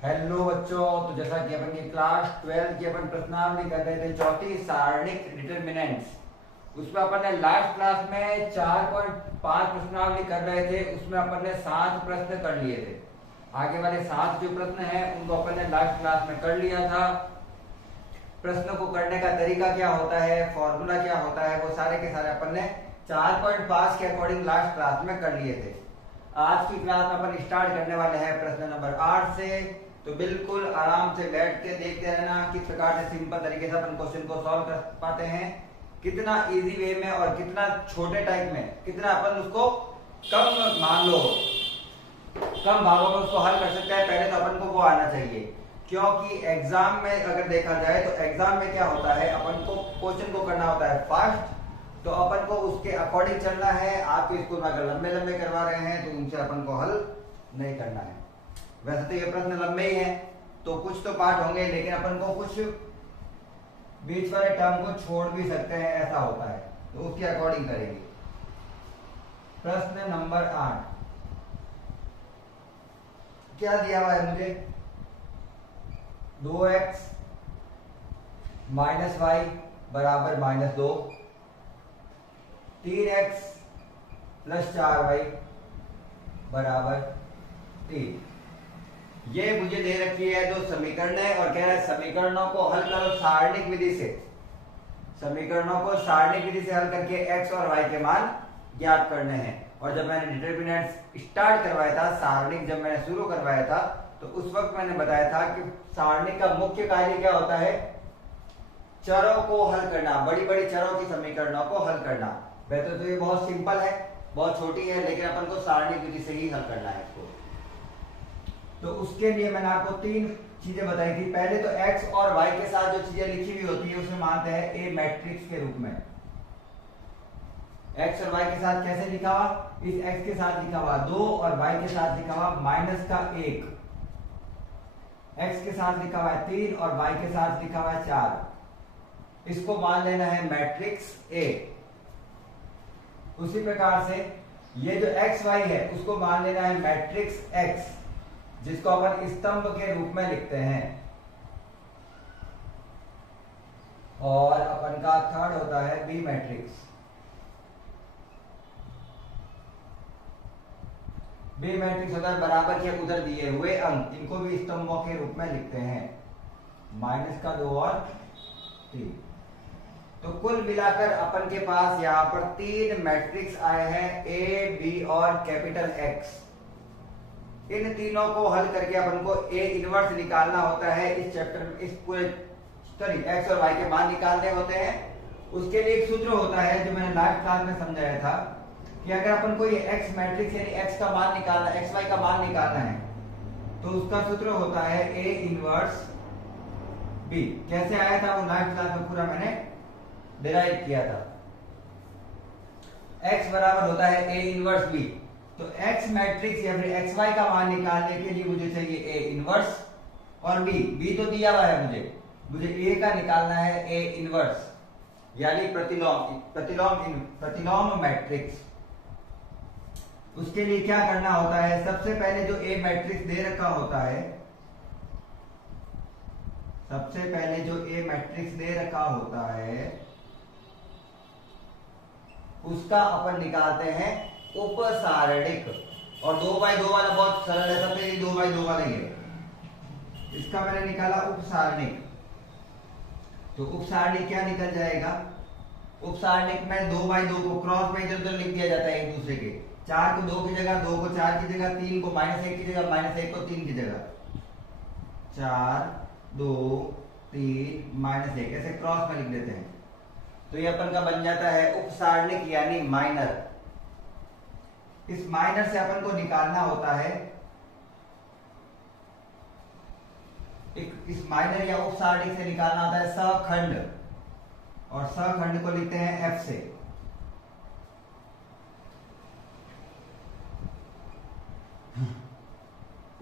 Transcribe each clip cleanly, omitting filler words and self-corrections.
Hello बच्चों, तो जैसा कि अपन की क्लास 12 की अपन प्रश्नावली कर रहे थे, चौथी सारणिक डिटरमिनेंट्स। उसमें अपन ने लास्ट क्लास में 4.5 प्रश्नावली कर रहे थे। उसमें अपन ने 7 प्रश्न कर लिए थे। आगे वाले 7 जो प्रश्न हैं उनको अपन ने लास्ट क्लास में कर लिया था। प्रश्न को करने का तरीका क्या होता है, फॉर्मूला क्या होता है, वो सारे के सारे अपन ने 4.5 के अकॉर्डिंग लास्ट क्लास में कर लिए थे। आज की क्लास में अपन स्टार्ट करने वाले हैं प्रश्न नंबर 8 से। तो बिल्कुल आराम से बैठ के देखते रहना किस प्रकार से सिंपल तरीके से अपन क्वेश्चन को सॉल्व कर पाते हैं, कितना इजी वे में और कितना छोटे टाइम में, कितना अपन उसको कम मान लो कम भागों में उसको हल कर सकते हैं। पहले तो अपन को वो आना चाहिए, क्योंकि एग्जाम में अगर देखा जाए तो एग्जाम में क्या होता है, अपन को क्वेश्चन को करना होता है फास्ट, तो अपन को उसके अकॉर्डिंग चलना है। आपके स्कूल में अगर लंबे लंबे करवा रहे हैं तो उनसे अपन को हल नहीं करना है। वैसे तो ये प्रश्न लंबे ही हैं, तो कुछ तो पार्ट होंगे, लेकिन अपन को कुछ बीच वाले टर्म को छोड़ भी सकते हैं, ऐसा होता है, तो उसके अकॉर्डिंग करेंगे। प्रश्न नंबर 8 क्या दिया हुआ है मुझे, 2x माइनस वाई बराबर -2, 3x प्लस 4y बराबर 3। ये मुझे दे रखी है दो समीकरण और कह रहा है समीकरणों को हल करो सारणिक विधि से। समीकरणों को सारणिक विधि से हल करके x और y के मान ज्ञात करने हैं। और जब मैंने डिटरमिनेंट्स स्टार्ट करवाया था, सारणिक जब मैंने शुरू करवाया था, तो उस वक्त मैंने बताया था कि सारणिक का मुख्य कार्य क्या होता है, चरों को हल करना, बड़ी बड़ी चरों की समीकरणों को हल करना। वैसे तो ये बहुत सिंपल है, बहुत छोटी है, लेकिन अपन को सारणिक विधि से ही हल करना है इसको। तो उसके लिए मैंने आपको 3 चीजें बताई थी। पहले तो x और y के साथ जो चीजें लिखी हुई होती है उसे मानते हैं ए मैट्रिक्स के रूप में। x और y के साथ कैसे लिखा हुआ, इस x के साथ लिखा हुआ 2 और y के साथ लिखा हुआ -1, x के साथ लिखा हुआ 3 और y के साथ लिखा हुआ 4। इसको मान लेना है मैट्रिक्स A। उसी प्रकार से ये जो x y है उसको मान लेना है मैट्रिक्स X, जिसको अपन स्तंभ के रूप में लिखते हैं। और अपन का थर्ड होता है बी मैट्रिक्स। बी मैट्रिक्स होता है बराबर के उधर दिए हुए अंक, इनको भी स्तंभों के रूप में लिखते हैं, -2 और 3। तो कुल मिलाकर अपन के पास यहां पर 3 मैट्रिक्स आए हैं, ए बी और कैपिटल X। इन तीनों को हल करके अपन को ए इनवर्स निकालना होता है। इस चैप्टर में इस पूरे x और y के मान निकालने होते हैं। उसके लिए एक सूत्र होता है जो मैंने लास्ट क्लास में समझाया था कि अगर अपन को ये x मैट्रिक्स यानी x का मान निकालना, xy का मान निकालना है, तो उसका सूत्र होता है a इनवर्स b। कैसे आया था वो लास्ट क्लास में पूरा मैंने डिराइव किया था। x बराबर होता है a इनवर्स b। तो x मैट्रिक्स या फिर xy का मान निकालने के लिए मुझे चाहिए a इनवर्स और b तो दिया हुआ है, मुझे a का निकालना है a इनवर्स यानी प्रतिलोम मैट्रिक्स। उसके लिए क्या करना होता है, सबसे पहले जो a मैट्रिक्स दे रखा होता है, सबसे पहले जो a मैट्रिक्स दे रखा होता है उसका अपन निकालते हैं उपसारणिक। और 2x2 वाला बहुत सरल है, सबसे 2x2 वाला ही है। इसका मैंने निकाला उपसारणिक। तो उपसारणिक क्या निकल जाएगा, उपसारणिक में 2x2 को क्रॉस में इधर उधर लिख दिया जाता है एक दूसरे के। 4 को 2 की जगह, 2 को 4 की जगह, 3 को -1 की जगह, -1 को 3 की जगह, 4 2 3 -1 ऐसे क्रॉस में लिख देते हैं। तो ये अपन का बन जाता है उपसारणिक यानी माइनर। इस माइनर से अपन को निकालना होता है इस माइनर या उपसारणिक से निकालना होता है सखंड, और सखंड को लिखते हैं F से।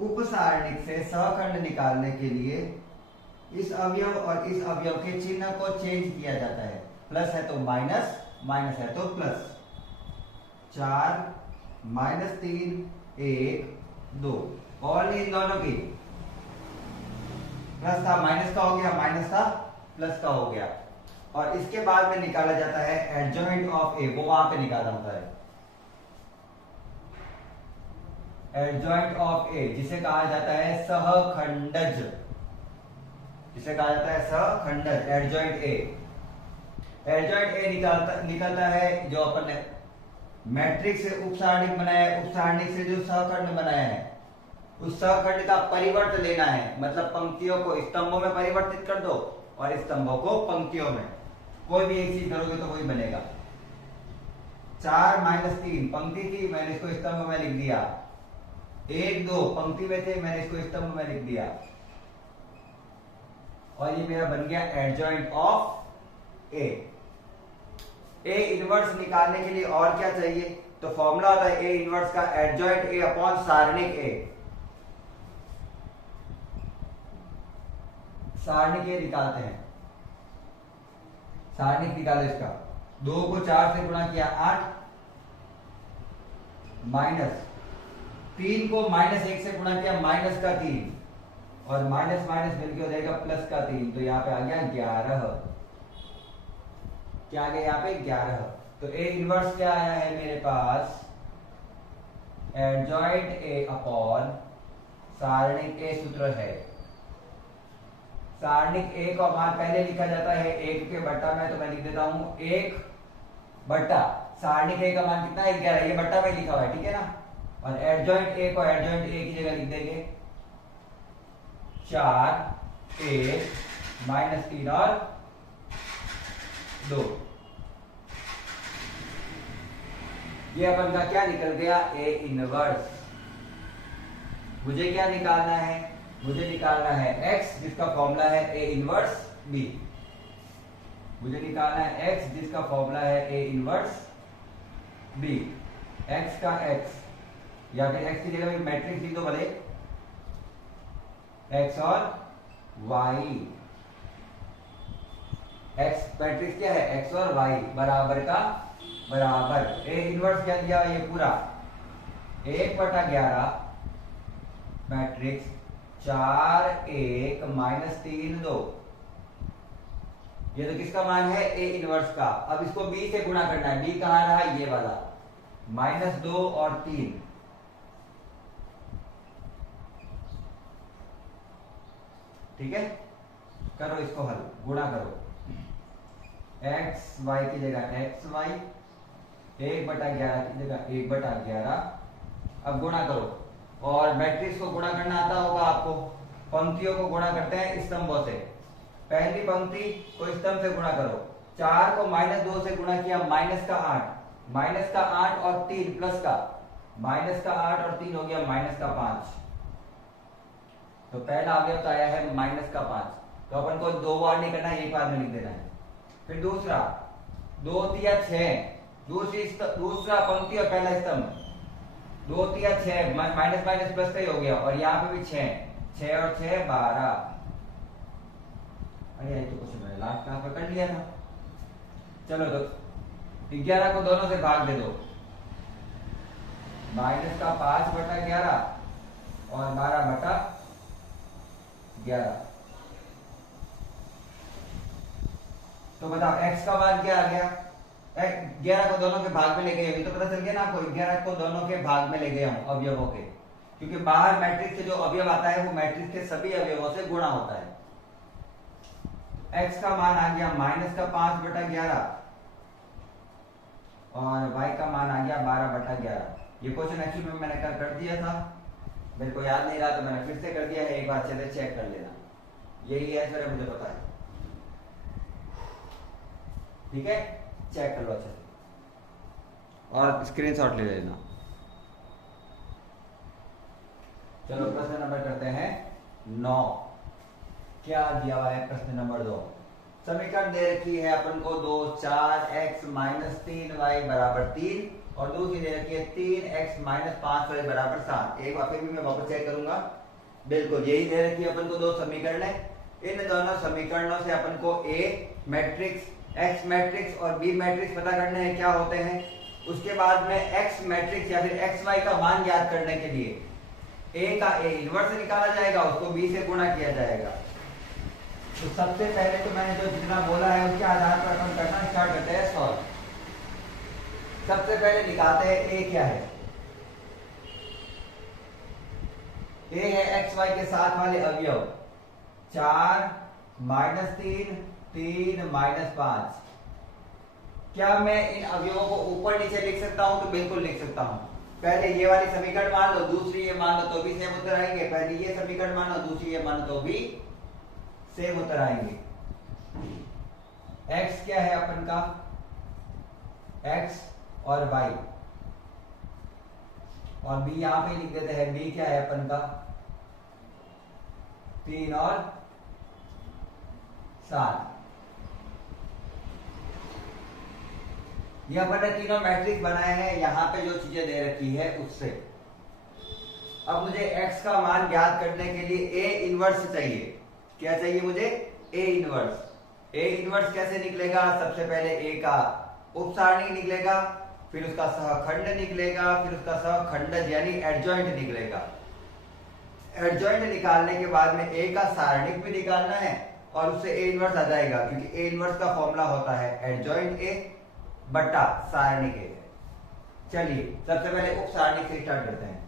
उपसारणिक से सखंड निकालने के लिए इस अवयव और इस अवयव के चिन्ह को चेंज किया जाता है। प्लस है तो माइनस, माइनस है तो प्लस। 4 -3 1 2 और इन दोनों की प्लस था माइनस का हो गया, माइनस था प्लस का हो गया। और इसके बाद में निकाला जाता है एडजॉइंट ऑफ ए, वो वहां पे निकालना होता है एडजॉइंट ऑफ ए, जिसे कहा जाता है सहखंडज, जिसे कहा जाता है सहखंडज, एडजॉइंट ए। एडजॉइंट ए निकलता है जो अपन ने मैट्रिक्स से उपसारणिक बनाया है, उपसारणिक से जो सहखंड बनाया है उस सहखंड का परिवर्त लेना है, मतलब पंक्तियों को स्तंभों में परिवर्तित कर दो और स्तंभों को पंक्तियों में, कोई भी एक चीज करोगे तो वही बनेगा। 4 - 3 पंक्ति थी, मैंने इसको स्तंभ में लिख दिया। 1 2 पंक्ति में थे, मैंने इसको स्तंभ में लिख दिया। और ये मेरा बन गया adjoint of A. A inverse निकालने के लिए और क्या चाहिए, तो फॉर्मूला होता है ए इनवर्स का एडजॉइंट ए अपॉन सारणिक ए। सारणिक ए निकालते हैं, सारणिक निकालो इसका। 2 को 4 से गुणा किया 8, माइनस 3 को -1 से गुणा किया माइनस का 3, और माइनस माइनस मिलकर हो जाएगा प्लस का 3, तो यहाँ पे आ गया 11। क्या आ गया यहाँ पे 11। तो ए इनवर्स क्या आया है मेरे पास, एडजॉइंट ए अपॉन सारणिक ए सूत्र है। सारणिक ए का मान पहले लिखा जाता है 1 के बट्टा में, तो मैं लिख देता हूं 1 बट्टा सारणिक ए का मान कितना है 11, ये बट्टा में लिखा हुआ है, ठीक है ना। और एडजॉइंट ए को एडजॉइंट ए की जगह लिख देंगे 4 1 -3 और 2। ये अपन का क्या निकल गया, ए इनवर्स। मुझे क्या निकालना है, मुझे निकालना है x जिसका फॉर्मूला है ए इनवर्स b। मुझे निकालना है x जिसका फॉर्मूला है ए इनवर्स b। x का x, या फिर x की जगह में मैट्रिक्स लिख दो भले, x और y। x मैट्रिक्स क्या है, x और y बराबर का बराबर। ए इनवर्स क्या दिया, ये पूरा 1/11 मैट्रिक्स 4 1 -3 2। ये तो किसका मान है, ए इनवर्स का। अब इसको b से गुणा करना है, b कहां रहा, ये वाला, -2 और 3। ठीक है, करो इसको हल, गुणा करो। x y की जगह x y, 1/11 की जगह 1/11। अब गुणा करो, और मैट्रिक्स को गुणा करना आता होगा आपको। पंक्तियों को गुणा करते हैं स्तंभों से। पहली पंक्ति को स्तंभ से गुणा करो। 4 को -2 से गुणा किया माइनस का 8 और 3 प्लस का, -8 और 3 हो गया -5। तो पहला अवयव तो आया है -5, तो अपन को 2 बार नहीं करना है, एक बार में लिख देना है। फिर दूसरा 2 3 6, दूसरा पंक्ति और पहला स्तंभ, 2 3 6 माइनस माइनस प्लस का ही हो गया। और यहाँ पे भी 6 और 6 12। अरे तो कुछ मैंने लास्ट क्लास में कर लिया था। चलो तो 11 को दोनों से भाग दे दो, -5/11 और 12/11। तो बताओ x का मान क्या आ गया, 11 को दोनों के भाग में ले गए, अभी तो पता चल गया ना आपको, 11 को दोनों के भाग में ले गया हूं अवयवों के, क्योंकि बाहर मैट्रिक्स से जो अवयव आता है वो मैट्रिक्स के सभी अवयवों से गुणा होता है। x का मान आ गया -5/11 और y का मान आ गया 12/11। ये क्वेश्चन एक्चुअली में मैंने कर दिया था, मेरे को याद नहीं रहा तो मैंने फिर से कर दिया है, एक बार अच्छे से चेक कर लेना। यही आंसर है, मुझे पता है, ठीक है, चेक कर लो अच्छे से और स्क्रीनशॉट ले लेना। चलो प्रश्न नंबर करते हैं 9। क्या दिया हुआ है प्रश्न नंबर 2। समीकरण दे रखी है अपन को 2 4x - 3y = 3 और दूसरी दे रखी है 3x - 5y = 7। एक बार फिर भी मैं वापस चेक करूंगा, बिल्कुल यही दे रखी है अपन को 2 समीकरण है। इन दोनों समीकरणों से अपन को a मैट्रिक्स, x मैट्रिक्स और b मैट्रिक्स पता करने हैं क्या होते हैं। उसके बाद में x मैट्रिक्स या फिर xy का मान ज्ञात करने के लिए a का a इनवर्स निकाला जाएगा, उसको b से गुणा किया जाएगा। तो सबसे पहले तो मैंने जो जितना बोला है उसके आधार पर अपन करना स्टार्ट करते हैं सॉल्व। सबसे पहले निकालते हैं ए क्या है। ए है एक्स वाई के साथ वाले अवयव 4 -3 3 -5। क्या मैं इन अवयवों को ऊपर नीचे लिख सकता हूं? तो बिल्कुल लिख सकता हूं। पहले ये वाली समीकरण मान लो, दूसरी ये मान लो, तो भी सेम उत्तर आएंगे। पहले ये समीकरण मान लो, दूसरी ये मान लो, तो भी सेम उत्तर आएंगे। x क्या है अपन का? x और y, और b यहां पे लिख देते हैं। b क्या है अपन का? 3 और 7। ये अपन ने तीनों मैट्रिक्स बनाए हैं, यहां पे जो चीजें दे रखी है उससे। अब मुझे x का मान ज्ञात करने के लिए a इनवर्स चाहिए। क्या चाहिए मुझे? a inverse. a इनवर्स कैसे निकलेगा? सबसे पहले a का उपसारणिक निकलेगा, फिर उसका सहखंड निकलेगा, फिर उसका सहखंडज यानी एडजॉइंट निकलेगा। एडजॉइंट निकालने के बाद में a का सारणिक भी निकालना है और उससे a इनवर्स आ जाएगा, क्योंकि a इनवर्स का फॉर्मूला होता है एडजॉइंट a बटा सारणिक a। चलिए सबसे पहले उप सारणिक से स्टार्ट करते हैं।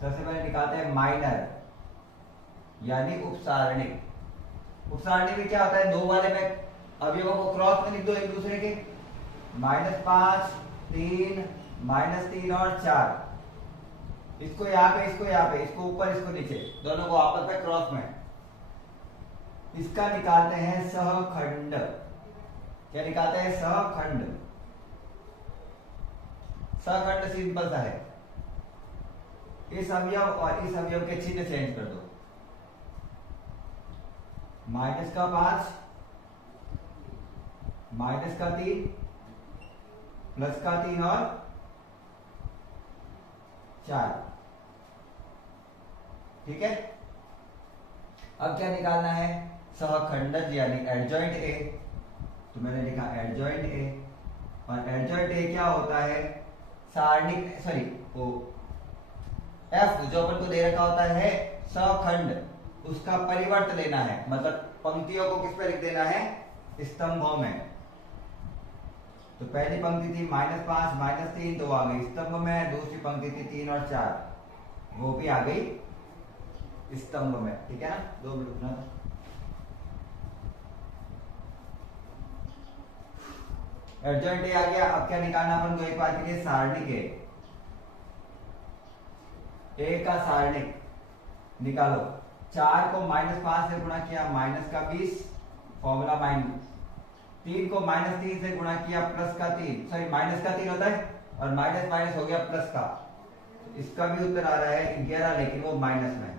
सबसे पहले निकालते हैं माइनर यानी उपसारणिक। उपसारणिक में क्या होता है? दो वाले में अवयवों को क्रॉस में लिख दो एक दूसरे के। -5 3 -3 और 4। इसको यहाँ पे, इसको यहाँ पे, इसको ऊपर, इसको नीचे, दोनों को आपस में क्रॉस में। इसका निकालते हैं सहखंड। क्या निकालते हैं? सहखंड। सहखंड सिंपल सा है, इस अवयव और इस अवयव के चिन्ह चेंज कर दो। -5 -3 +3 और 4। ठीक है। अब क्या निकालना है? सहखंडज यानी एडजॉइंट ए। तो मैंने लिखा एडजॉइंट ए, और एडजॉइंट ए क्या होता है? सारणिक, सॉरी वो एफ जो अपन को दे रखा होता है सहखंड, उसका परिवर्त लेना है। मतलब पंक्तियों को किस पे लिख देना है? स्तंभों में। तो पहली पंक्ति थी -5 -3, तो आ गई स्तंभ में। दूसरी पंक्ति थी 3 और 4, वो भी आ गई स्तंभ में। ठीक है ना? 2 मिनट रुकना था। एडजॉइंट ए आ गया। अब क्या निकालना अपन को? एक बार के लिए सारणिक ए का सारणिक निकालो। 4 को -5 से गुणा किया -20, फॉर्मूला माइनस। 3 को -3 से गुणा किया +3, सॉरी -3 होता है, और माइनस माइनस हो गया प्लस का। तो इसका भी उत्तर आ रहा है 11, लेकिन वो माइनस में।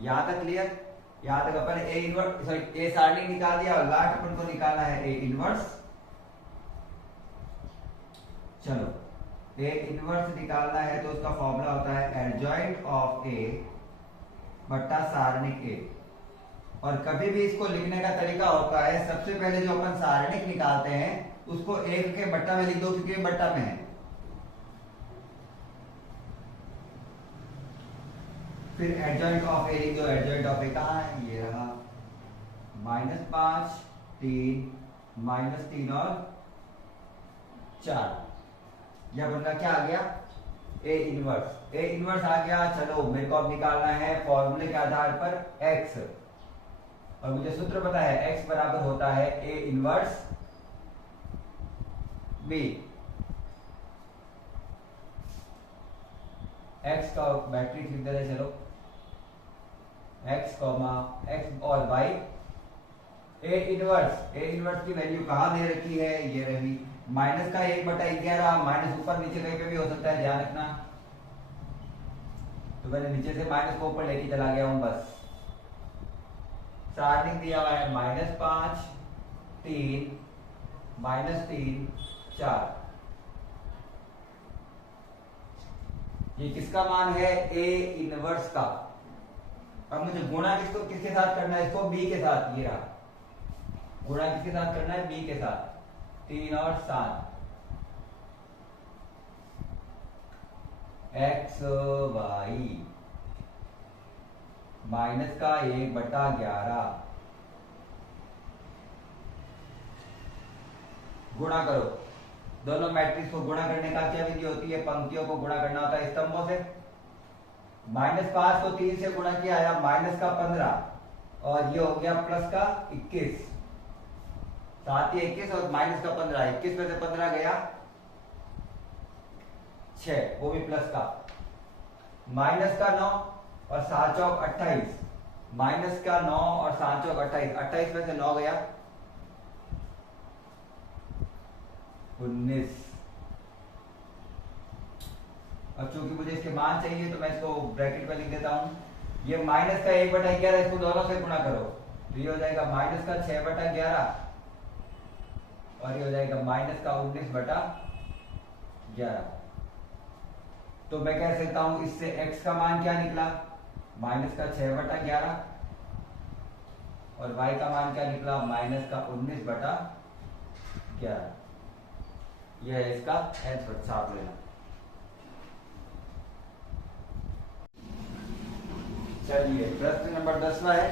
यहां तक क्लियर? यहां तक अपन ए इनवर्स, सॉरी ए सारणिक निकाल दिया, और लास्ट अपन को निकालना है ए इनवर्स। चलो ए इनवर्स निकालना है तो उसका फॉर्मूला होता है एडजॉइंट ऑफ ए बट्टा सारणिक ए। और कभी भी इसको लिखने का तरीका होता है, सबसे पहले जो अपन सारणिक निकालते हैं उसको एक के बट्टा में लिख दो, क्योंकि बट्टा में है। फिर एडजॉइंट ऑफ ए लिख दो। एडजॉइंट ऑफ ए कहाँ है? ये रहा, -5 3 -3 और 4। यह बनना क्या आ गया? A inverse. ए इनवर्स आ गया। चलो मेरे को अब निकालना है फॉर्मूले के आधार पर x, और मुझे सूत्र पता है x बराबर होता है ए इनवर्स b। x का मैट्रिक्स लिख देते हैं। चलो x, x और y। ए इनवर्स की वैल्यू कहां दे रखी है? ये रही, माइनस का 1/11। माइनस ऊपर नीचे कहीं पे भी हो सकता है, ध्यान रखना। तो मैंने नीचे से माइनस को ऊपर लेके चला गया हूं बस। सारणिक दिया हुआ है -5 3 -3 4। ये किसका मान है? ए इनवर्स का। अब मुझे गुणा किसके साथ करना है? इसको b के साथ। ये रहा, गुणा किसके साथ करना है? b के साथ। 3 और 7 x y। माइनस का 1/11 गुणा करो। दोनों मैट्रिक्स को गुणा करने का क्या विधि होती है? पंक्तियों को गुणा करना होता है स्तंभों से। -5 को 3 से गुणा किया आया -15 और ये हो गया प्लस का 21, 7 या 21 और माइनस का 15, 21 में से 15 गया 6, वो भी प्लस का। माइनस का 9 और 7 चौक 28, माइनस का 9 और 7 चौक 28, 28 में से 9 गया 19। अब चूंकि मुझे इसके मान चाहिए तो मैं इसको ब्रैकेट में लिख देता हूं। ये माइनस का 1/11, इसको दोनों से गुणा करो तो ये हो जाएगा माइनस का 6/11 और ये हो जाएगा माइनस का 19/11। तो मैं कह सकता हूं इससे x का मान क्या निकला? माइनस का 6/11 और y का मान क्या निकला? माइनस का 19/11। यह है इसका आंसर, छाप लेना। चलिए प्रश्न नंबर 10वां है।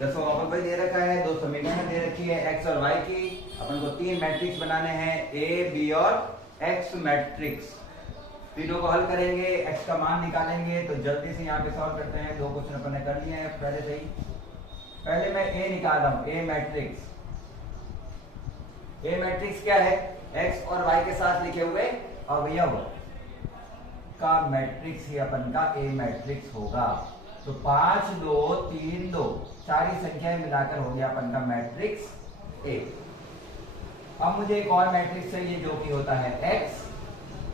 10वां अपन भाई दे रखा है, दो समीकरण दे रखी है x और y की। अपन को 3 मैट्रिक्स बनाने हैं, a, b और x मैट्रिक्स। तीनों को हल करेंगे, x का मान निकालेंगे। तो जल्दी से यहाँ पे सॉल्व करते हैं। 2 क्वेश्चन अपन ने कर लिए हैं पहले से ही। पहले मैं a निकाल रहा हूं, a मैट्रिक्स। a मैट्रिक्स क्या है? x और y के साथ लिखे हुए अवयव का मैट्रिक्स ही अपन का a मैट्रिक्स होगा। तो 5 2 3 2 सारी संख्याएं मिलाकर हो गया अपन का मैट्रिक्स A। अब मुझे एक और मैट्रिक्स चाहिए जो कि होता है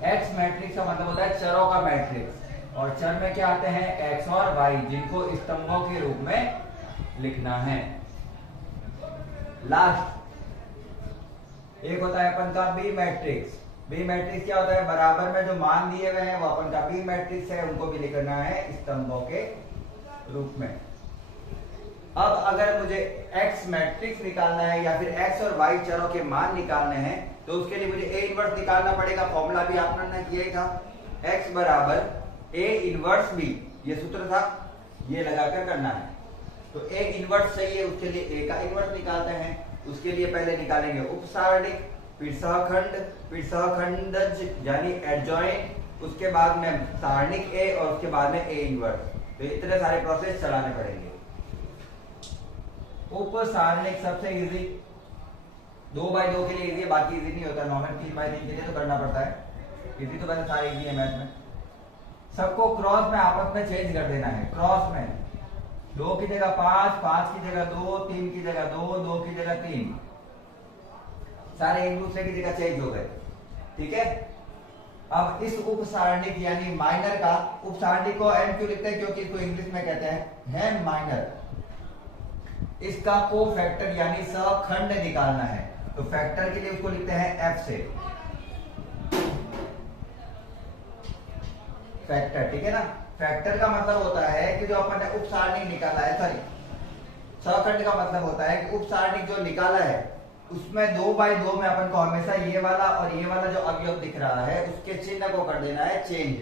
x मैट्रिक्स का मतलब होता है चरों का मैट्रिक्स। और चर में क्या आते हैं? x और y, जिनको स्तंभों के रूप में लिखना है। लास्ट एक होता है अपन का बी मैट्रिक्स। बी मैट्रिक्स क्या होता है? बराबर में जो मान दिए हुए हैं वो अपन का बी मैट्रिक्स है, उनको भी लिखना है स्तंभों के रूप में। अब अगर मुझे x मैट्रिक्स निकालना है या फिर x और y चरों के मान निकालने हैं तो उसके लिए मुझे a इनवर्स निकालना पड़ेगा। फॉर्मूला भी आपने किया ही था, x बराबर a इनवर्स b, ये सूत्र था, ये लगाकर करना है। तो a इनवर्स चाहिए, उसके लिए a का इनवर्स निकालते हैं। उसके लिए पहले निकालेंगे उपसारणिक, फिर सहखंड, फिर सहखंडज यानी एडजॉइंट, उसके बाद में सारणिक a और उसके बाद में a इनवर्स। तो इतने सारे प्रोसेस चलाने पड़ेंगे। उपसारणिक सबसे इजी, 2x2 के लिए इजी है, बाकी इजी नहीं होता। नॉर्मल 3x3 के लिए तो करना पड़ता है। इजी तो वैसे सारे इजी है मैथ में। सबको क्रॉस में आपस में चेंज कर देना है। क्रॉस में 2 की जगह 5, 5 की जगह 2, 3 की जगह 2, 2 की जगह 3, सारे एक दूसरे की जगह चेंज हो गए। ठीक है। अब इस उपसारणिक यानी माइनर का, उपसारणिक को एम क्यों लिखते हैं? क्योंकि इसको इंग्लिश में कहते हैं माइनर। इसका को फैक्टर यानी सहखंड निकालना है, तो फैक्टर के लिए उसको लिखते हैं एफ से, फैक्टर। ठीक है ना। फैक्टर का मतलब होता है कि जो अपन ने उपसारणिक निकाला है, सॉरी सहखंड का मतलब होता है कि उपसारणिक जो निकाला है उसमें 2x2 में अपन को हमेशा ये वाला और ये वाला जो अवयव दिख रहा है उसके चिन्ह को कर देना है चेंज।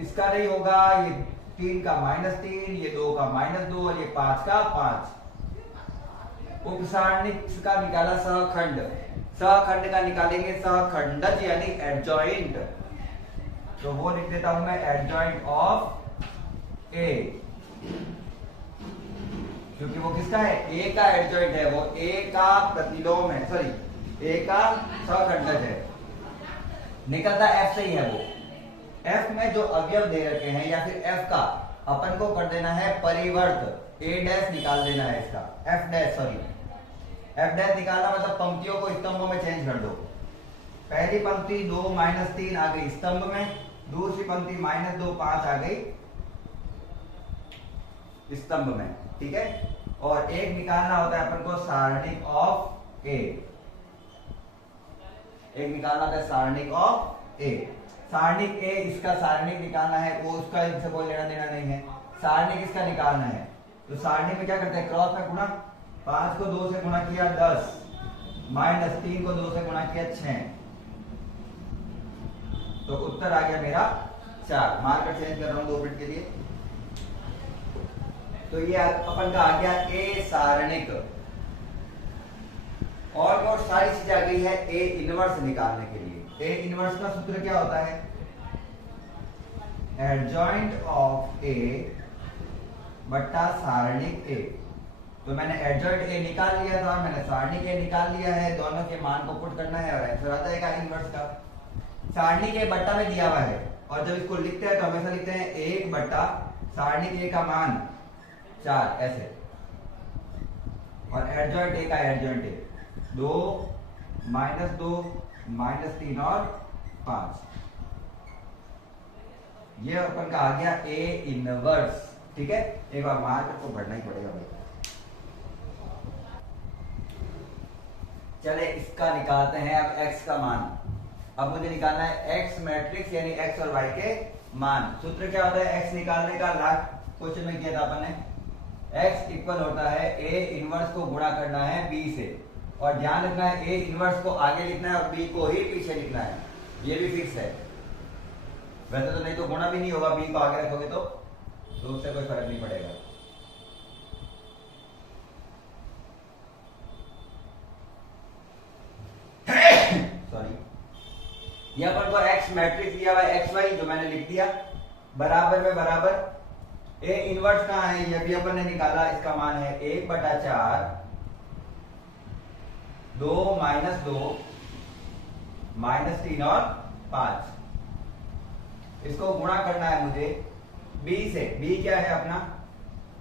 इसका नहीं होगा, ये 3 का -3, ये 2 का -2 और ये 5 का 5। उपसारणिक का निकाला सहखंड, सहखंड का निकालेंगे सहखंडज यानी एडजॉइंट। तो वो लिख देता हूं मैं एडजॉइंट ऑफ ए, क्योंकि वो किसका है? ए का एडजॉइंट है, वो ए का प्रतिलोम है, सॉरी ए का सहखंडज है। निकलता एफ से ही है वो। एफ में जो अवयव दे रखे हैं या फिर एफ का अपन को कर देना है परिवर्त, ए डैश निकाल देना है इसका, F dash, sorry F dash निकालना मतलब पंक्तियों को स्तंभों में चेंज कर दो। पहली पंक्ति 2 -3 आ गई स्तंभ में, दूसरी पंक्ति -2 5 आ गई स्तंभ में। ठीक है। और एक निकालना होता है अपन को सारणिक ऑफ ए, एक निकालना होता है सारणिक ऑफ ए। सारणिक ए इसका सारणिक निकालना है, वो उसका इनसे कोई लेना देना नहीं है। सारणिक इसका निकालना है तो सारणिक में क्या करते हैं? क्रॉस में गुणा, 5 को 2 से गुणा किया 10, -3 को 2 से गुणा किया 6, तो उत्तर आ गया मेरा 4। मार्कर चेंज कर रहा हूं 2 मिनट के लिए। तो ये अपन का आ गया ए सारणिक। और सारी चीजें आ गई है ए इनवर्स निकालने के लिए। ए इनवर्स का सूत्र क्या होता है? एडजॉइंट ऑफ ए बट्टा सारणिक ए। तो मैंने एडजॉइंट ए निकाल लिया था, मैंने सारणिक ए निकाल लिया है, दोनों के मान को पुट करना है और आंसर आ जाएगा इनवर्स का। सारणिक ए बट्टा में दिया हुआ है और जब इसको लिखते हैं तो हमेशा लिखते हैं 1 बट्टा सारणिक ए का मान 4 ऐसे, और एडजॉइंट ए का एडजॉइंट ए 2 -2 -3 और 5। ये अपन का आ गया ए इनवर्स। ठीक है, एक बार मार्क को बढ़ना ही पड़ेगा भाई। चले इसका निकालते हैं अब x का मान। अब मुझे निकालना है x मैट्रिक्स यानी x और y के मान। सूत्र क्या होता है x निकालने का? लास्ट क्वेश्चन में किया था अपन ने। x इक्वल होता है a इनवर्स को गुणा करना है b से, और ध्यान रखना है a इनवर्स को आगे लिखना है और b को ही पीछे लिखना है, ये भी फिक्स है। वैसे तो नहीं तो गुणा भी नहीं होगा, b को आगे रखोगे तो उससे कोई फर्क नहीं पड़ेगा। सॉरी, ये अपन को x मैट्रिक्स दिया हुआ है xy, जो मैंने लिख दिया बराबर में बराबर। a इनवर्स कहां है? ये भी अपन ने निकाला, इसका मान है 1/4 2 -2 -3 और 5। इसको गुणा करना है मुझे b से। b क्या है अपना?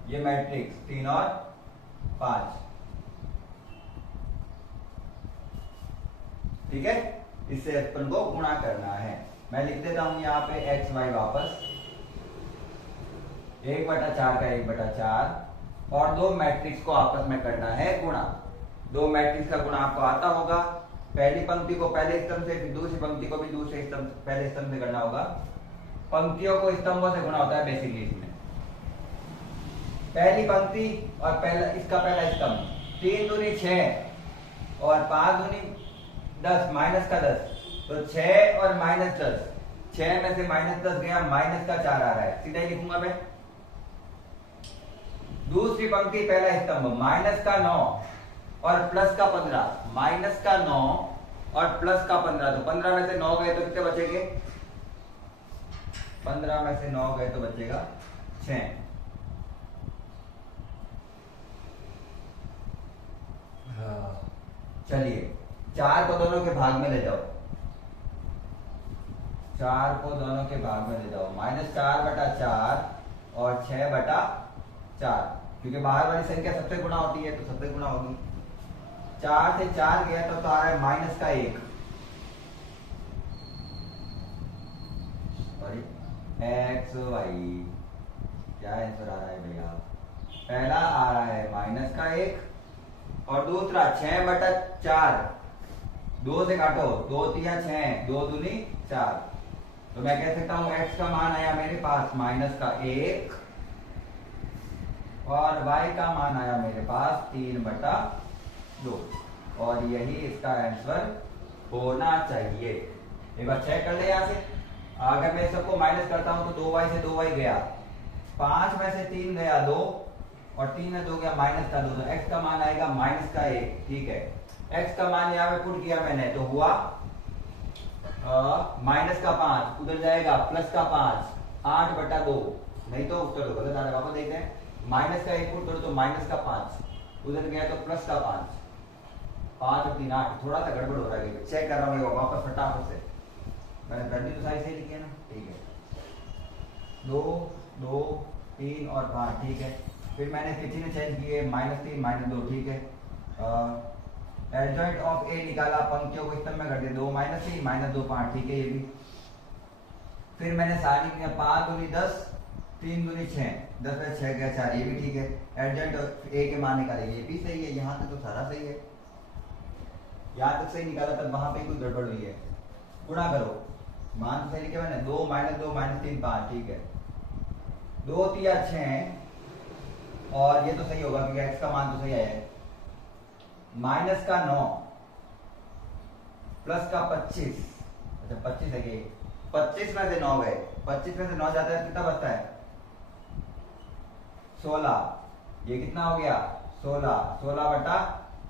ये मैट्रिक्स 3 और 5। ठीक है, इससे अपन को गुणा करना है। मैं लिख देता हूं यहाँ पे एक्स वाई वापस। 1/4 का 1/4 और दो मैट्रिक्स को आपस में करना है गुणा। दो मैट्रिक्स का गुणा आपको आता होगा। पहली पंक्ति को पहले स्तंभ से, फिर दूसरी पंक्ति को भी दूसरे स्तंभ पहले स्तंभ से करना होगा। पंक्तियों को स्तंभों से गुणा होता है बेसिकली इसमें। पहली पंक्ति और इसका पहला स्तंभ 3 दूनी 6 और 5 दूनी 10 माइनस का 10, तो 6 और -10, 6 में से -10 गया, माइनस का 4 आ रहा है, सीधा ही लिखूंगा मैं। दूसरी पंक्ति पहला स्तंभ माइनस का 9 और प्लस का 15, माइनस का 9 और प्लस का 15, तो 15 में से 9 गए तो कितने बचेंगे? 15 में से 9 गए तो बचेगा 6। चलिए 4 को दोनों के भाग में ले जाओ, 4 को दोनों के भाग में ले जाओ। -4/4 और 6/4, क्योंकि बाहर वाली संख्या सबसे गुणा होती है तो सबसे गुणा होगी। 4 से 4 गया तो आ रहा है -1। सॉरी, एक्स वाई क्या आंसर आ रहा है भैया? पहला आ रहा है -1 और दूसरा 6/4, 2 से काटो, 2 तिया 6, 2 दूनी 4, तो मैं कह सकता हूं x का मान आया मेरे पास -1 और y का मान आया मेरे पास 3/2, और यही इसका आंसर होना चाहिए। एक बार चेक कर ले यहाँ से। अगर मैं सबको माइनस करता हूं तो 2y से 2y गया, 5 में से 3 गया 2 और 3 में 2 गया -2, तो x का मान आएगा -1। ठीक है, x का मान यहाँ पे पुट किया मैंने तो हुआ -5, उधर जाएगा +5, 8/2, नहीं तो उत्तर तो गलत आ रहा है, वापस देखते हैं। -1 पुट करो तो -5, उधर गया तो +5, 5 और 3 8, थोड़ा सा गड़बड़ हो रहा है, चेक कर रहा हूँ वापस फटाफट से। मैंने गलती तो सारी सही लिखी है ना? ठीक है, 2 2 3 और 5, ठीक है। फिर मैंने किसी ने चेंज किए -3 -2, ठीक है। एडजॉइंट ऑफ ए निकाला, पंक्तियों को स्तंभ में कर दिया, 2 -3 -2 5, ठीक है ये भी। फिर मैंने सारी 5 दूनी 10, 3 दूनी 6, 10 में 6 गया 4, ये भी ठीक है। एडजॉइंट ऑफ ए के मान निकाले, ये भी सही है। यहाँ तक तो सारा सही है, यहाँ तक सही निकाला, तब वहां पे कोई गड़बड़ हुई है। गुणा करो, मान सही लिखे मैंने, 2 -2 -3 5, ठीक है। 2 तिया 6 और ये तो सही होगा क्योंकि x का मान तो सही आया है। -9 प्लस का 25, अच्छा 25 है कि 25 में से 9 गए, 25 में से 9 जाता है कितना बचता है? 16, ये कितना हो गया 16, 16/4,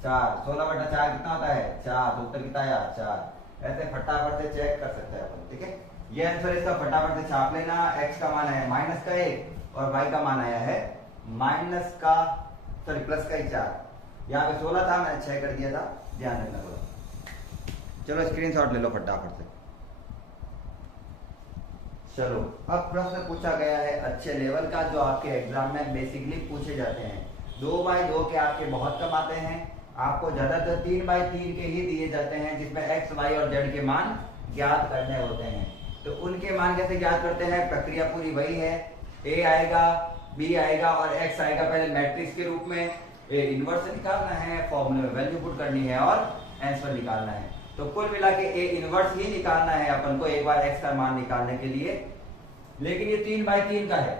16/4 कितना होता है 4, तो उत्तर कितना आया 4। ऐसे फटाफट से चेक कर सकते हैं अपन, ठीक है। ये आंसर इसका फटाफट से छाप लेना। x का मान आया -1 और y का मान आया है प्लस का 4। यहाँ पे 16 था, मैंने 6 कर दिया था, ध्यान रखना थोड़ा। चलो स्क्रीनशॉट ले लो फटाफट से। चलो अब प्रश्न पूछा गया है अच्छे लेवल का, जो आपके एग्जाम में बेसिकली पूछे जाते हैं। 2x2 के आपके बहुत कम आते हैं, आपको ज्यादातर 3x3 के ही दिए जाते हैं, जिसमें x, y और z के मान ज्ञात करने होते हैं। तो उनके मान कैसे ज्ञात करते हैं, प्रक्रिया पूरी वही है। a आएगा, b आएगा और x आएगा पहले मैट्रिक्स के रूप में। a इनवर्स निकालना है, फॉर्मूले में वैल्यू पुट करनी है और आंसर निकालना है। तो कुल मिला के a इनवर्स ही निकालना है अपन को एक बार x का मान निकालने के लिए। लेकिन ये 3x3 का है,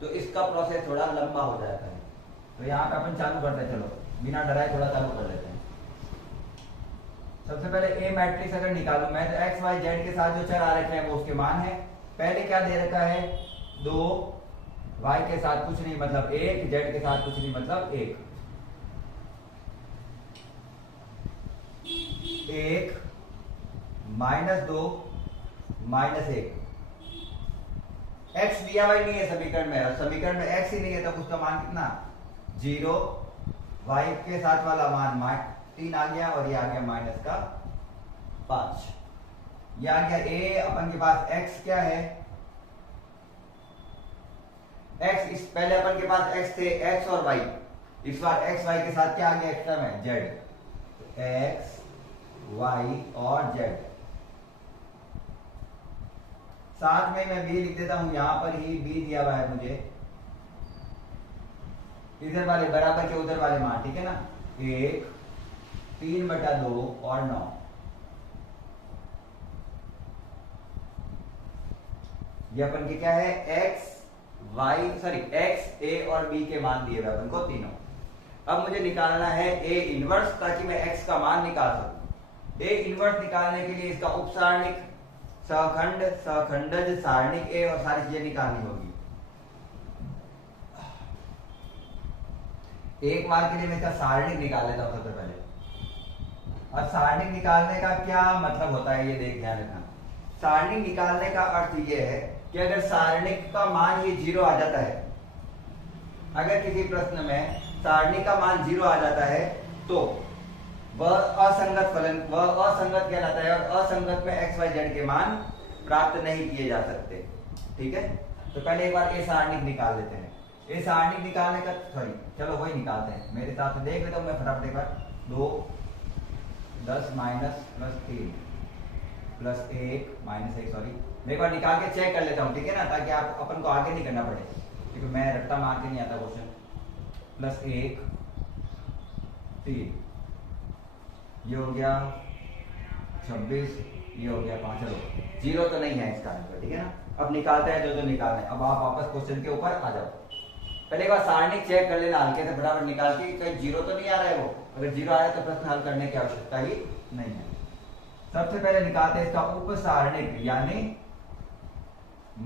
तो इसका प्रोसेस थोड़ा लंबा हो जाता है। तो यहाँ पे अपन चालू करते हैं, चलो बिना डराए थोड़ा चालू कर लेते हैं। सबसे पहले a मैट्रिक्स अगर निकालूं मैं, तो x, y, z के साथ जो चर आ रखे हैं वो उसके मान है। पहले क्या दे रखा है 2, y के साथ कुछ नहीं मतलब 1, z के साथ कुछ नहीं मतलब 1, 1 -2 -1। x दिया हुआ नहीं है समीकरण में, और समीकरण में x ही नहीं है, तब उसका मान कितना 0, y के साथ वाला मान 3 आ गया और ये आ गया -5। ये आ गया a। अपन के पास x क्या है, x इस पहले अपन के पास x थे x और y, इस बार x y के साथ क्या आ गया एक्स्ट्रा में z, x y और z। साथ में मैं b लिख देता हूं, यहां पर ही b दिया हुआ है मुझे, इधर वाले बराबर के उधर वाले मान, ठीक है ना। 1, 3/2 और 9। ये अपन के क्या है x a और b के मान दिए हुए अपन को तीनों। अब मुझे निकालना है a इनवर्स, ताकि मैं x का मान निकाल सकूं। a इनवर्स निकालने के लिए इसका उपसारणिक, सहखंड, सहखंडज, सारणिक a और सारी चीजें निकालनी होगी। एक बार के लिए मैं इसका सारणिक निकाल लेता हूं सबसे पहले। अब सारणिक निकालने का क्या मतलब होता है ये देख ध्यान रखना। सारणिक निकालने का अर्थ ये है कि अगर सारणिक का मान ये 0 आ जाता है, अगर किसी प्रश्न में सारणिक का मान 0 आ जाता है तो वह असंगत फलन, वह असंगत कहलाता है, और असंगत में x, y, z के मान प्राप्त नहीं किए जा सकते, ठीक है। तो पहले एक बार ये सारणिक निकाल लेते हैं। ये सारणिक निकालने का चलो वही निकालते हैं, मेरे हिसाब से देख लेता हूं मैं फटाफट एक बार। 2 10 -+3 +1 -1 सॉरी, मैं एक बार निकाल के चेक कर लेता हूं, ठीक है ना, ताकि आप अपन को आगे नहीं करना पड़े, क्योंकि मैं रट्टा मार के नहीं आता क्वेश्चन। +1 3, ये हो गया 26, ये हो गया 5। चलो 0 तो नहीं है इसका आंसर, ठीक है ना। अब निकालते हैं जो निकालना है। अब आप वापस क्वेश्चन के ऊपर आ जाओ। पहले एक बार सारणिक चेक कर लेना हल्के से, फटाफट निकाल के कहीं 0 तो नहीं आ रहा है। वो अगर 0 आ रहा है तो प्रश्न हल करने की आवश्यकता ही नहीं है। सबसे पहले निकालते हैं इसका उपसारणिक यानी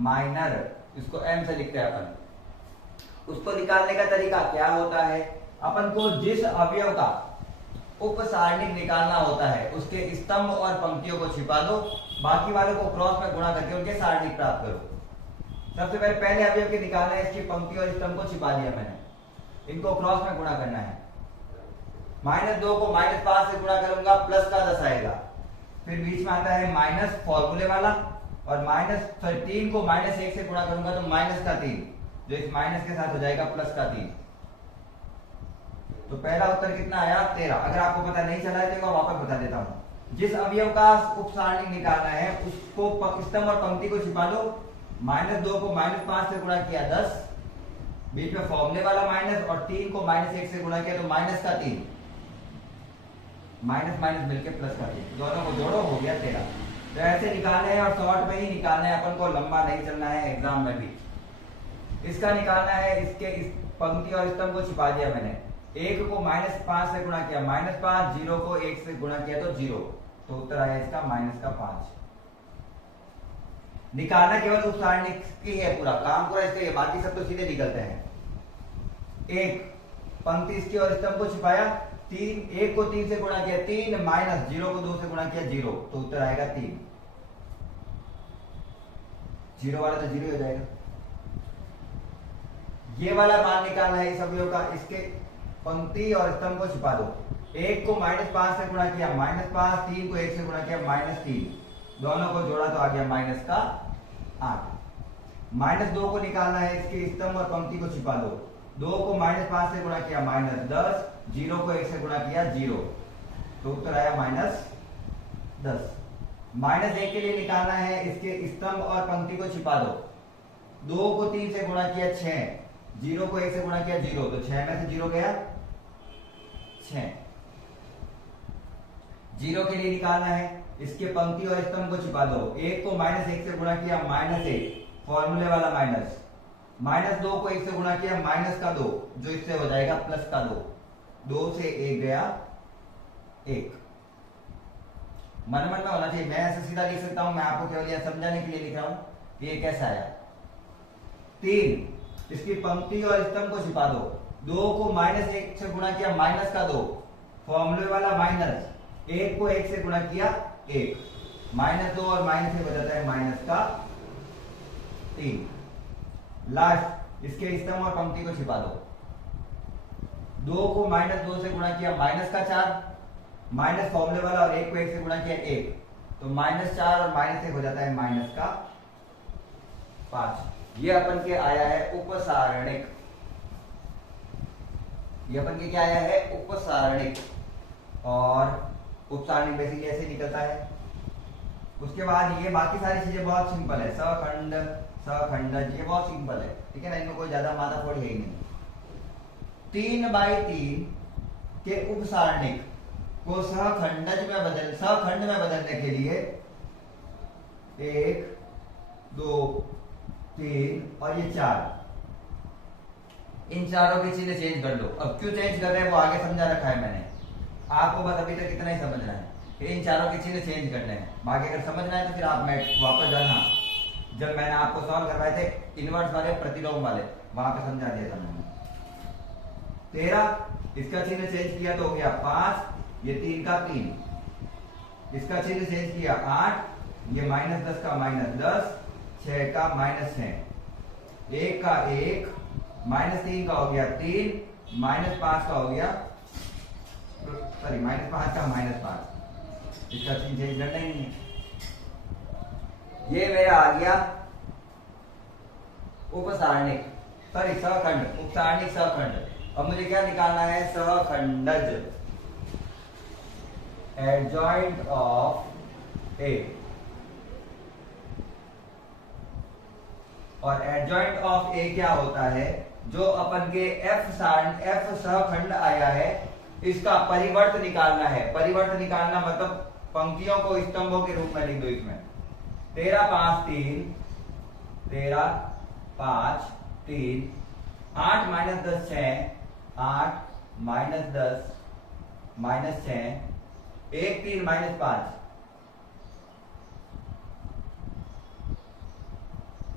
माइनर, इसको m से लिखते हैं अपन। उसको निकालने का तरीका क्या होता है, अपन को जिस अवयव का उपसारणिक निकालना होता है उसके स्तंभ और पंक्तियों को छिपा दो, बाकी वालों को क्रॉस में गुणा करके उनके सारणिक प्राप्त करो। सबसे पहले अवयव के निकालना है, इसकी पंक्ति और स्तंभ को छिपा दिया मैंने, इनको क्रॉस में गुणा करना है। -2 को -5 से गुणा करूंगा, प्लस का 10 आएगा। फिर बीच में आता है माइनस फॉर्मूले वाला, और 3 को -1 से गुणा करूंगा तो -3, जो इस माइनस के साथ हो जाएगा +3। तो पहला उत्तर कितना आया 13। अगर आपको पता नहीं चला है तो मैं वापस बता देता हूं। जिस अवयव का उपसारणिक निकालना है उसको स्तंभ और पंक्ति को छिपा दो। -2 को -5 से गुणा किया 10, बीच में फॉर्मूले वाला माइनस, और 3 को -1 से गुणा किया तो -3, माइनस माइनस मिलके +3, दोनों को जोड़ो हो गया 13। तो ऐसे निकालना है और शॉर्ट में ही निकालना है, अपन को लंबा नहीं चलना है एग्जाम में भी। इसका निकालना है, इसके इस पंक्ति और स्तंभ को छिपा दिया मैंने। 1 को -5 से गुणा किया -5, 0 को 1 से गुणा किया तो 0, तो उत्तर आया इसका -5। निकालना केवल उपसारणिक की है, पूरा काम पूरा इसका, बाकी सब तो सीधे निकलते हैं। एक, पंक्ति इसकी और स्तंभ को छिपाया 3, 1 को 3 से गुणा किया 3 माइनस 0 को 2 से गुणा किया 0, तो उत्तर आएगा 3। 0 वाला तो 0 हो जाएगा। ये वाला मान निकालना है इस अवयव का, इसके पंक्ति और स्तंभ को छिपा दो। 1 को -5 से गुणा किया -5, 3 को 1 से गुणा किया -3, दोनों को जोड़ा तो आ गया -8। -2 को निकालना है, इसके स्तंभ और पंक्ति को छिपा दो। 2 को -5 से गुणा किया -10, 0 को 1 से गुणा किया 0, तो उत्तर आया -10। -1 के लिए निकालना है, इसके स्तंभ और पंक्ति को छिपा दो। 2 को 3 से गुणा किया 6, 0 को 1 से गुणा किया 0, तो 6 में से 0 गया 6। 0 के लिए निकालना है, इसके पंक्ति और स्तंभ को छिपा दो। 1 को -1 से गुणा किया -1, फॉर्मूले वाला माइनस। -2 को 1 से गुणा किया -2, जो इससे हो जाएगा +2। 2 से 1 गया 1। मन में होना चाहिए, मैं ऐसे सीधा लिख सकता हूं, मैं आपको केवल यह समझाने के लिए लिख रहा हूं कि ये कैसा आया। 3, इसकी पंक्ति और स्तंभ को छिपा दो। 2 को -1 से गुणा किया -2, फॉर्मूले वाला माइनस। 1 को 1 से गुणा किया 1, -2 और -1 हो जाता है -3। लास्ट, इसके स्तंभ और पंक्ति को छिपा दो। 2 को -2 से गुणा किया -4, माइनस फॉर्मूले वाला, और 1 को 1 से गुणा किया 1, तो -4 और -1 हो जाता है -5। ये अपन के आया है उपसारणिक। ये अपन के क्या आया है? उपसारणिक। और उपसारणिक बेसिकली ऐसे निकलता है। उसके बाद ये बाकी सारी चीजें बहुत सिंपल है, सखंड, सखंडज, ये बहुत सिंपल है, ठीक है ना, इनमें कोई ज्यादा माथा फोड़ है ही नहीं। 3/3 के उपसारणिक को सखंड में बदलने के लिए 1, 2, 3 और ये 4, इन चारों के चिन्ह चेंज कर लो। अब क्यों चेंज कर रहे हैं वो आगे समझा रखा है मैंने, आपको बस अभी तक इतना ही समझना है कि इन चारों के चिन्ह चेंज करने हैं। बाकी अगर समझना है तो फिर आप मैं वापस जाना, जब मैंने आपको सॉल्व करवाए थे इनवर्स वाले, प्रतिलोम वाले, वहां पे समझा दिया था मैंने। 13, इसका चिन्ह चेंज किया तो हो गया 5, ये 3 का 3, इसका चिन्ह चेंज किया 8, ये -10 का -10, 6 का -6, 1 का 1, -3 का हो गया 3, -5 का हो गया, सॉरी -5 का -5, इसका चिन्ह चेंज करना ही नहीं। ये मेरा आ गया उपसारणिक, सॉरी सखंड, उपसारणिक सखंड। अब मुझे क्या निकालना है? सखंडज, एडजॉइंट ऑफ ए। और एडजॉइंट ऑफ ए क्या होता है? जो अपन के एफ सखंड आया है, इसका परिवर्त निकालना है। परिवर्त निकालना मतलब पंक्तियों को स्तंभों के रूप में लिख दो इसमें। 13, 5, 3, 13, 5, 3, 8 - 10 6, 8 - 10 -6, 1 3 -5,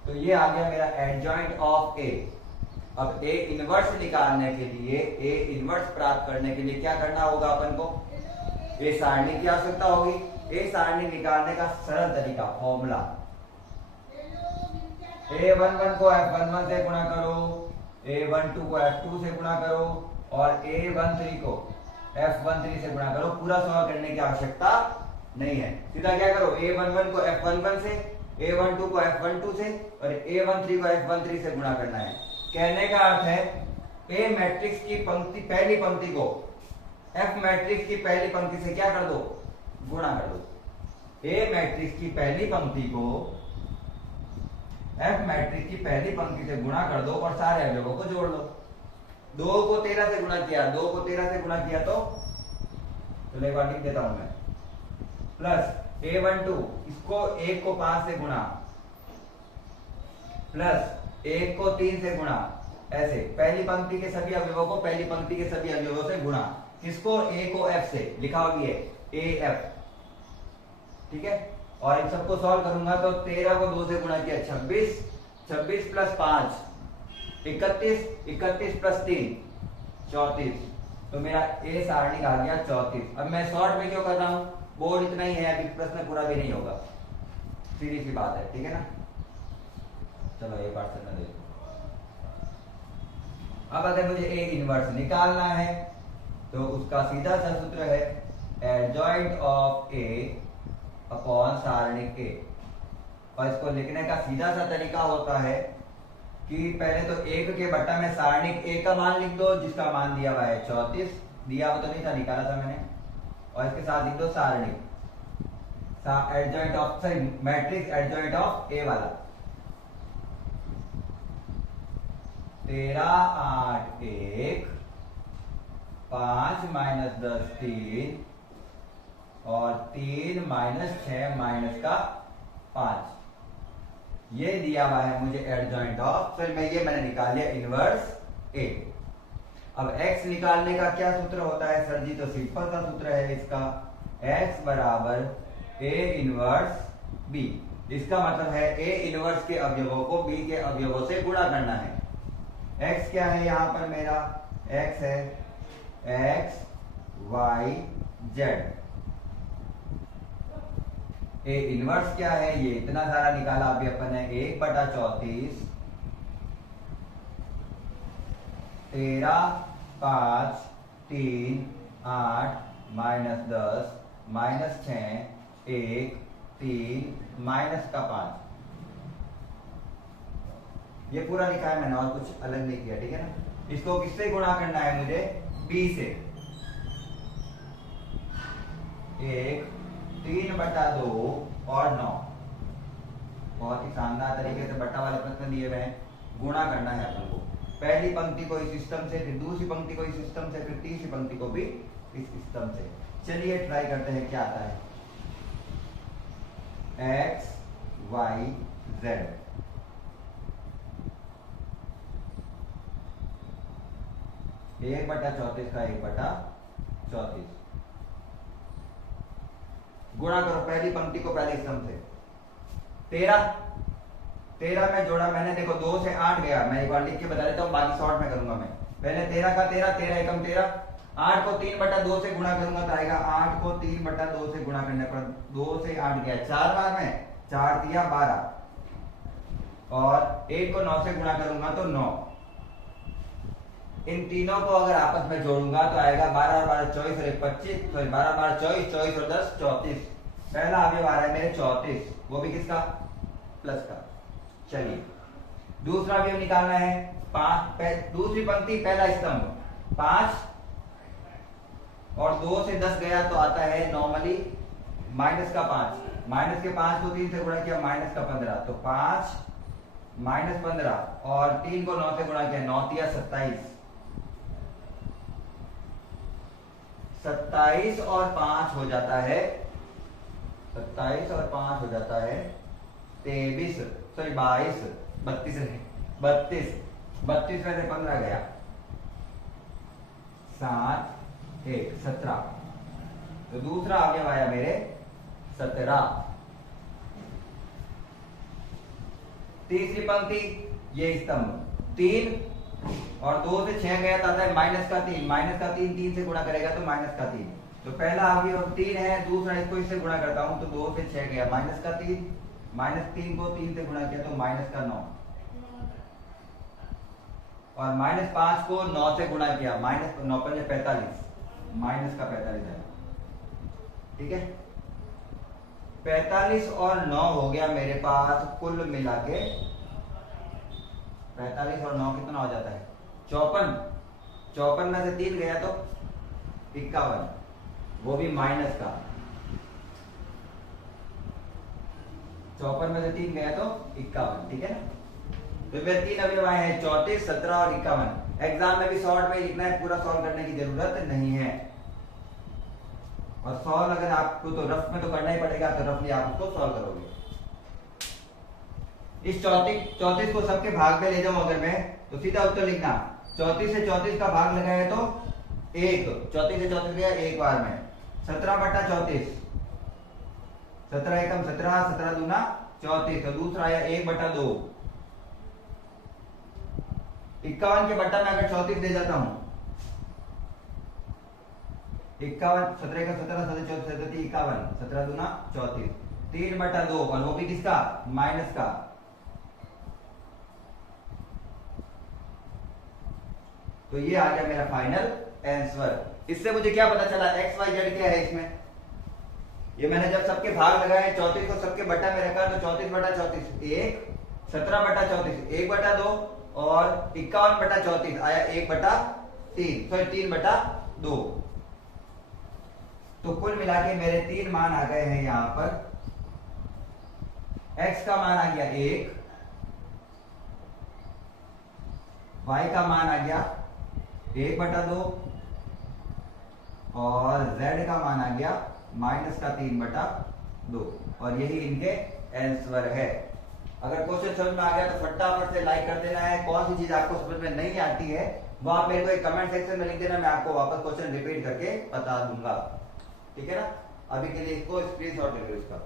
तो ये आ गया मेरा एडजॉइंट ऑफ ए। अब ए इनवर्स निकालने के लिए, ए इनवर्स प्राप्त करने के लिए क्या करना होगा अपन को? ए सारणी की आवश्यकता होगी। ए सारणी निकालने का सरल तरीका, फॉर्मूला, A11 को F11 से गुणा करो, A12 को F2 से गुणा करो, और A13 को F13 से गुणा करो। पूरा सॉल्व करने की आवश्यकता नहीं है, सीधा क्या करो, A11 को F11 से, A12 को F12 से, और A13 को F13 से गुणा करना है। कहने का अर्थ है ए मैट्रिक्स की पंक्ति, पहली पंक्ति को एफ मैट्रिक्स की पहली पंक्ति से क्या कर दो? गुणा कर दो। ए मैट्रिक्स की पहली पंक्ति को एफ मैट्रिक्स की पहली पंक्ति से गुणा कर दो और सारे अवयवों को जोड़ लो। 2 को 13 से गुणा किया, 2 को 13 से गुणा किया तो चलो एक बार लिख देता हूं मैं, प्लस A12, इसको 1 को 5 से गुणा, प्लस 1 को 3 से गुणा, ऐसे पहली पंक्ति के सभी अवयवों को पहली पंक्ति के सभी अवयवों से गुणा। किसको? ए को एफ से, लिखा हुआ है ए एफ, ठीक है। और इन सबको सॉल्व करूंगा तो 13 को 2 से गुणा किया 26, 26 + 5 31, 31 प्लस 3 34। तो मेरा ए सारणिक आ गया 34। अब मैं शॉर्ट में क्यों कर रहा हूं, बोर्ड इतना ही है, अभी प्रश्न पूरा भी नहीं होगा, सीधी सी बात है, ठीक है ना। चलो एक बार से देखो। अब अगर मुझे ए इनवर्स निकालना है तो उसका सीधा सा सूत्र है एडजॉइंट ऑफ ए अपॉन सारणिक ए। और इसको लिखने का सीधा सा तरीका होता है कि पहले तो एक के बट्टा में सारणिक ए का मान लिख दो, जिसका मान दिया हुआ है 34, दिया हुआ तो नहीं था, निकाला था मैंने, और इसके साथ लिख दो सारणिक adjoint of, sorry matrix adjoint of A वाला 13 8 1 5 माइनस 10 3 और 3 माइनस 6 माइनस का 5, ये दिया हुआ है मुझे एडजॉइंट ऑफ, फिर मैंने निकाल लिया इनवर्स ए। अब x निकालने का क्या सूत्र होता है सर जी, तो सिंपल सा सूत्र है इसका, x बराबर a इनवर्स b। इसका मतलब है a इनवर्स के अवयवों को b के अवयवों से गुणा करना है। x क्या है यहां पर मेरा, x है x y z। A inverse क्या है, ये इतना सारा निकाला अभी अपन ने, 1/34 13 5 3 8 माइनस 10 माइनस 6 1 3 माइनस का 5, ये पूरा लिखा है मैंने और कुछ अलग नहीं किया, ठीक है ना। इसको किससे गुणा करना है मुझे, b से। 1 3/2 और 9, बहुत ही शानदार तरीके से बट्टा वाले प्रश्न दिए हुए हैं, गुणा करना है अपन को। पहली पंक्ति को इस सिस्टम से, फिर दूसरी पंक्ति को इस सिस्टम से, फिर तीसरी पंक्ति को भी इस सिस्टम से। चलिए ट्राई करते हैं क्या आता है। x y z 1/34 का 1/34 गुणा करो पहली पंक्ति को पहले स्तंभ से। 13 में जोड़ा मैंने, देखो 2 से 8 गया, मैं एक बार लिख के बता देता हूँ, बाकी शॉर्ट में करूंगा मैं। पहले 13 का 13, 13 एकम 13, 8 को 3/2 से गुणा करूंगा तो आएगा 8 को 3/2 से गुणा करने पर 2 से 8 गया 4 बार में, 4 दिया 12 और 1 को 9 से गुणा करूंगा तो 9। इन तीनों को अगर आपस में जोड़ूंगा तो आएगा 12 12 24 और 25, सॉरी 12 12 24 24 और 10 34। पहला अवयव आ रहा है मेरे 34, वो भी किसका, प्लस का। चलिए दूसरा अवयव निकालना है 5, दूसरी पंक्ति पहला स्तंभ 5 और 2 से 10 गया तो आता है नॉर्मली माइनस का 5, माइनस के 5 को 3 से गुणा किया माइनस का 15, तो 5 माइनस 15 और 3 को 9 से गुणा किया 9 तिया 27, 27 और 5 हो जाता है 27 और 5 हो जाता है 23, सॉरी 22, 32 में से 15 गया 7 1 17, तो दूसरा अवयव आया मेरे 17। तीसरी पंक्ति ये स्तंभ 3 और 2 से 6 गया तो आता है माइनस का 3, माइनस का 3 3 से गुणा करेगा तो माइनस का 3, तो पहला अवयव 3 है, दूसरा इसको इससे गुणा करता हूं तो 2 से 6 गया माइनस का 3, माइनस 3 को 3 से गुणा किया तो माइनस का 9 और माइनस 5 को 9 से गुणा किया माइनस 9 पर 45, माइनस का 45 है, ठीक है। 45 और 9 हो गया मेरे पास कुल मिला के 45 और 9 कितना हो जाता है 54, 54 में से 3 गया तो 51, वो भी माइनस का, 54 में से 3 गया तो 51, ठीक है ना। तो फिर 3 अवयव आए हैं 34 17 और 51। एग्जाम में भी शॉर्ट में लिखना है, पूरा सॉल्व करने की जरूरत नहीं है, और सॉल्व अगर आपको तो रफ में तो करना ही पड़ेगा, तो रफली आप उसको सॉल्व करोगे। इस 34 को सबके भाग में ले जाऊं अगर मैं, तो सीधा उत्तर लिखना 34 से 34 का भाग लगाया तो 1, 34 से 34 गया एक बार में, 17/34, 17 एकम 17, 17 दूना 34, तो दूसरा आया 1/2, 51 के बट्टा में अगर 34 ले जाता हूं, 51, 17 का 17, 17 34, 51, 17 दूना 34, 3/2, और वो भी किसका, माइनस का। तो ये आ गया मेरा फाइनल आंसर। इससे मुझे क्या पता चला, एक्स वाई जेड क्या है इसमें। ये मैंने जब सबके भाग लगाए, 34 को सबके बट्टा में रखा, तो 34/34 1, 17/34 1/2, और 51/34 आया 1/3, सॉरी 3/2। तो कुल मिला के मेरे 3 मान आ गए हैं यहां पर। x का मान आ गया 1, y का मान आ गया 1/2, और z का मान आ गया -3/2, और यही इनके आंसर है। अगर क्वेश्चन समझ में आ गया तो फटाफट से लाइक कर देना है। कौन सी चीज आपको समझ में नहीं आती है वो आप मेरे को एक कमेंट सेक्शन में लिख देना, मैं आपको वापस क्वेश्चन रिपीट करके बता दूंगा, ठीक है ना। अभी के लिए इसको स्क्रीनशॉट ले लो इसका।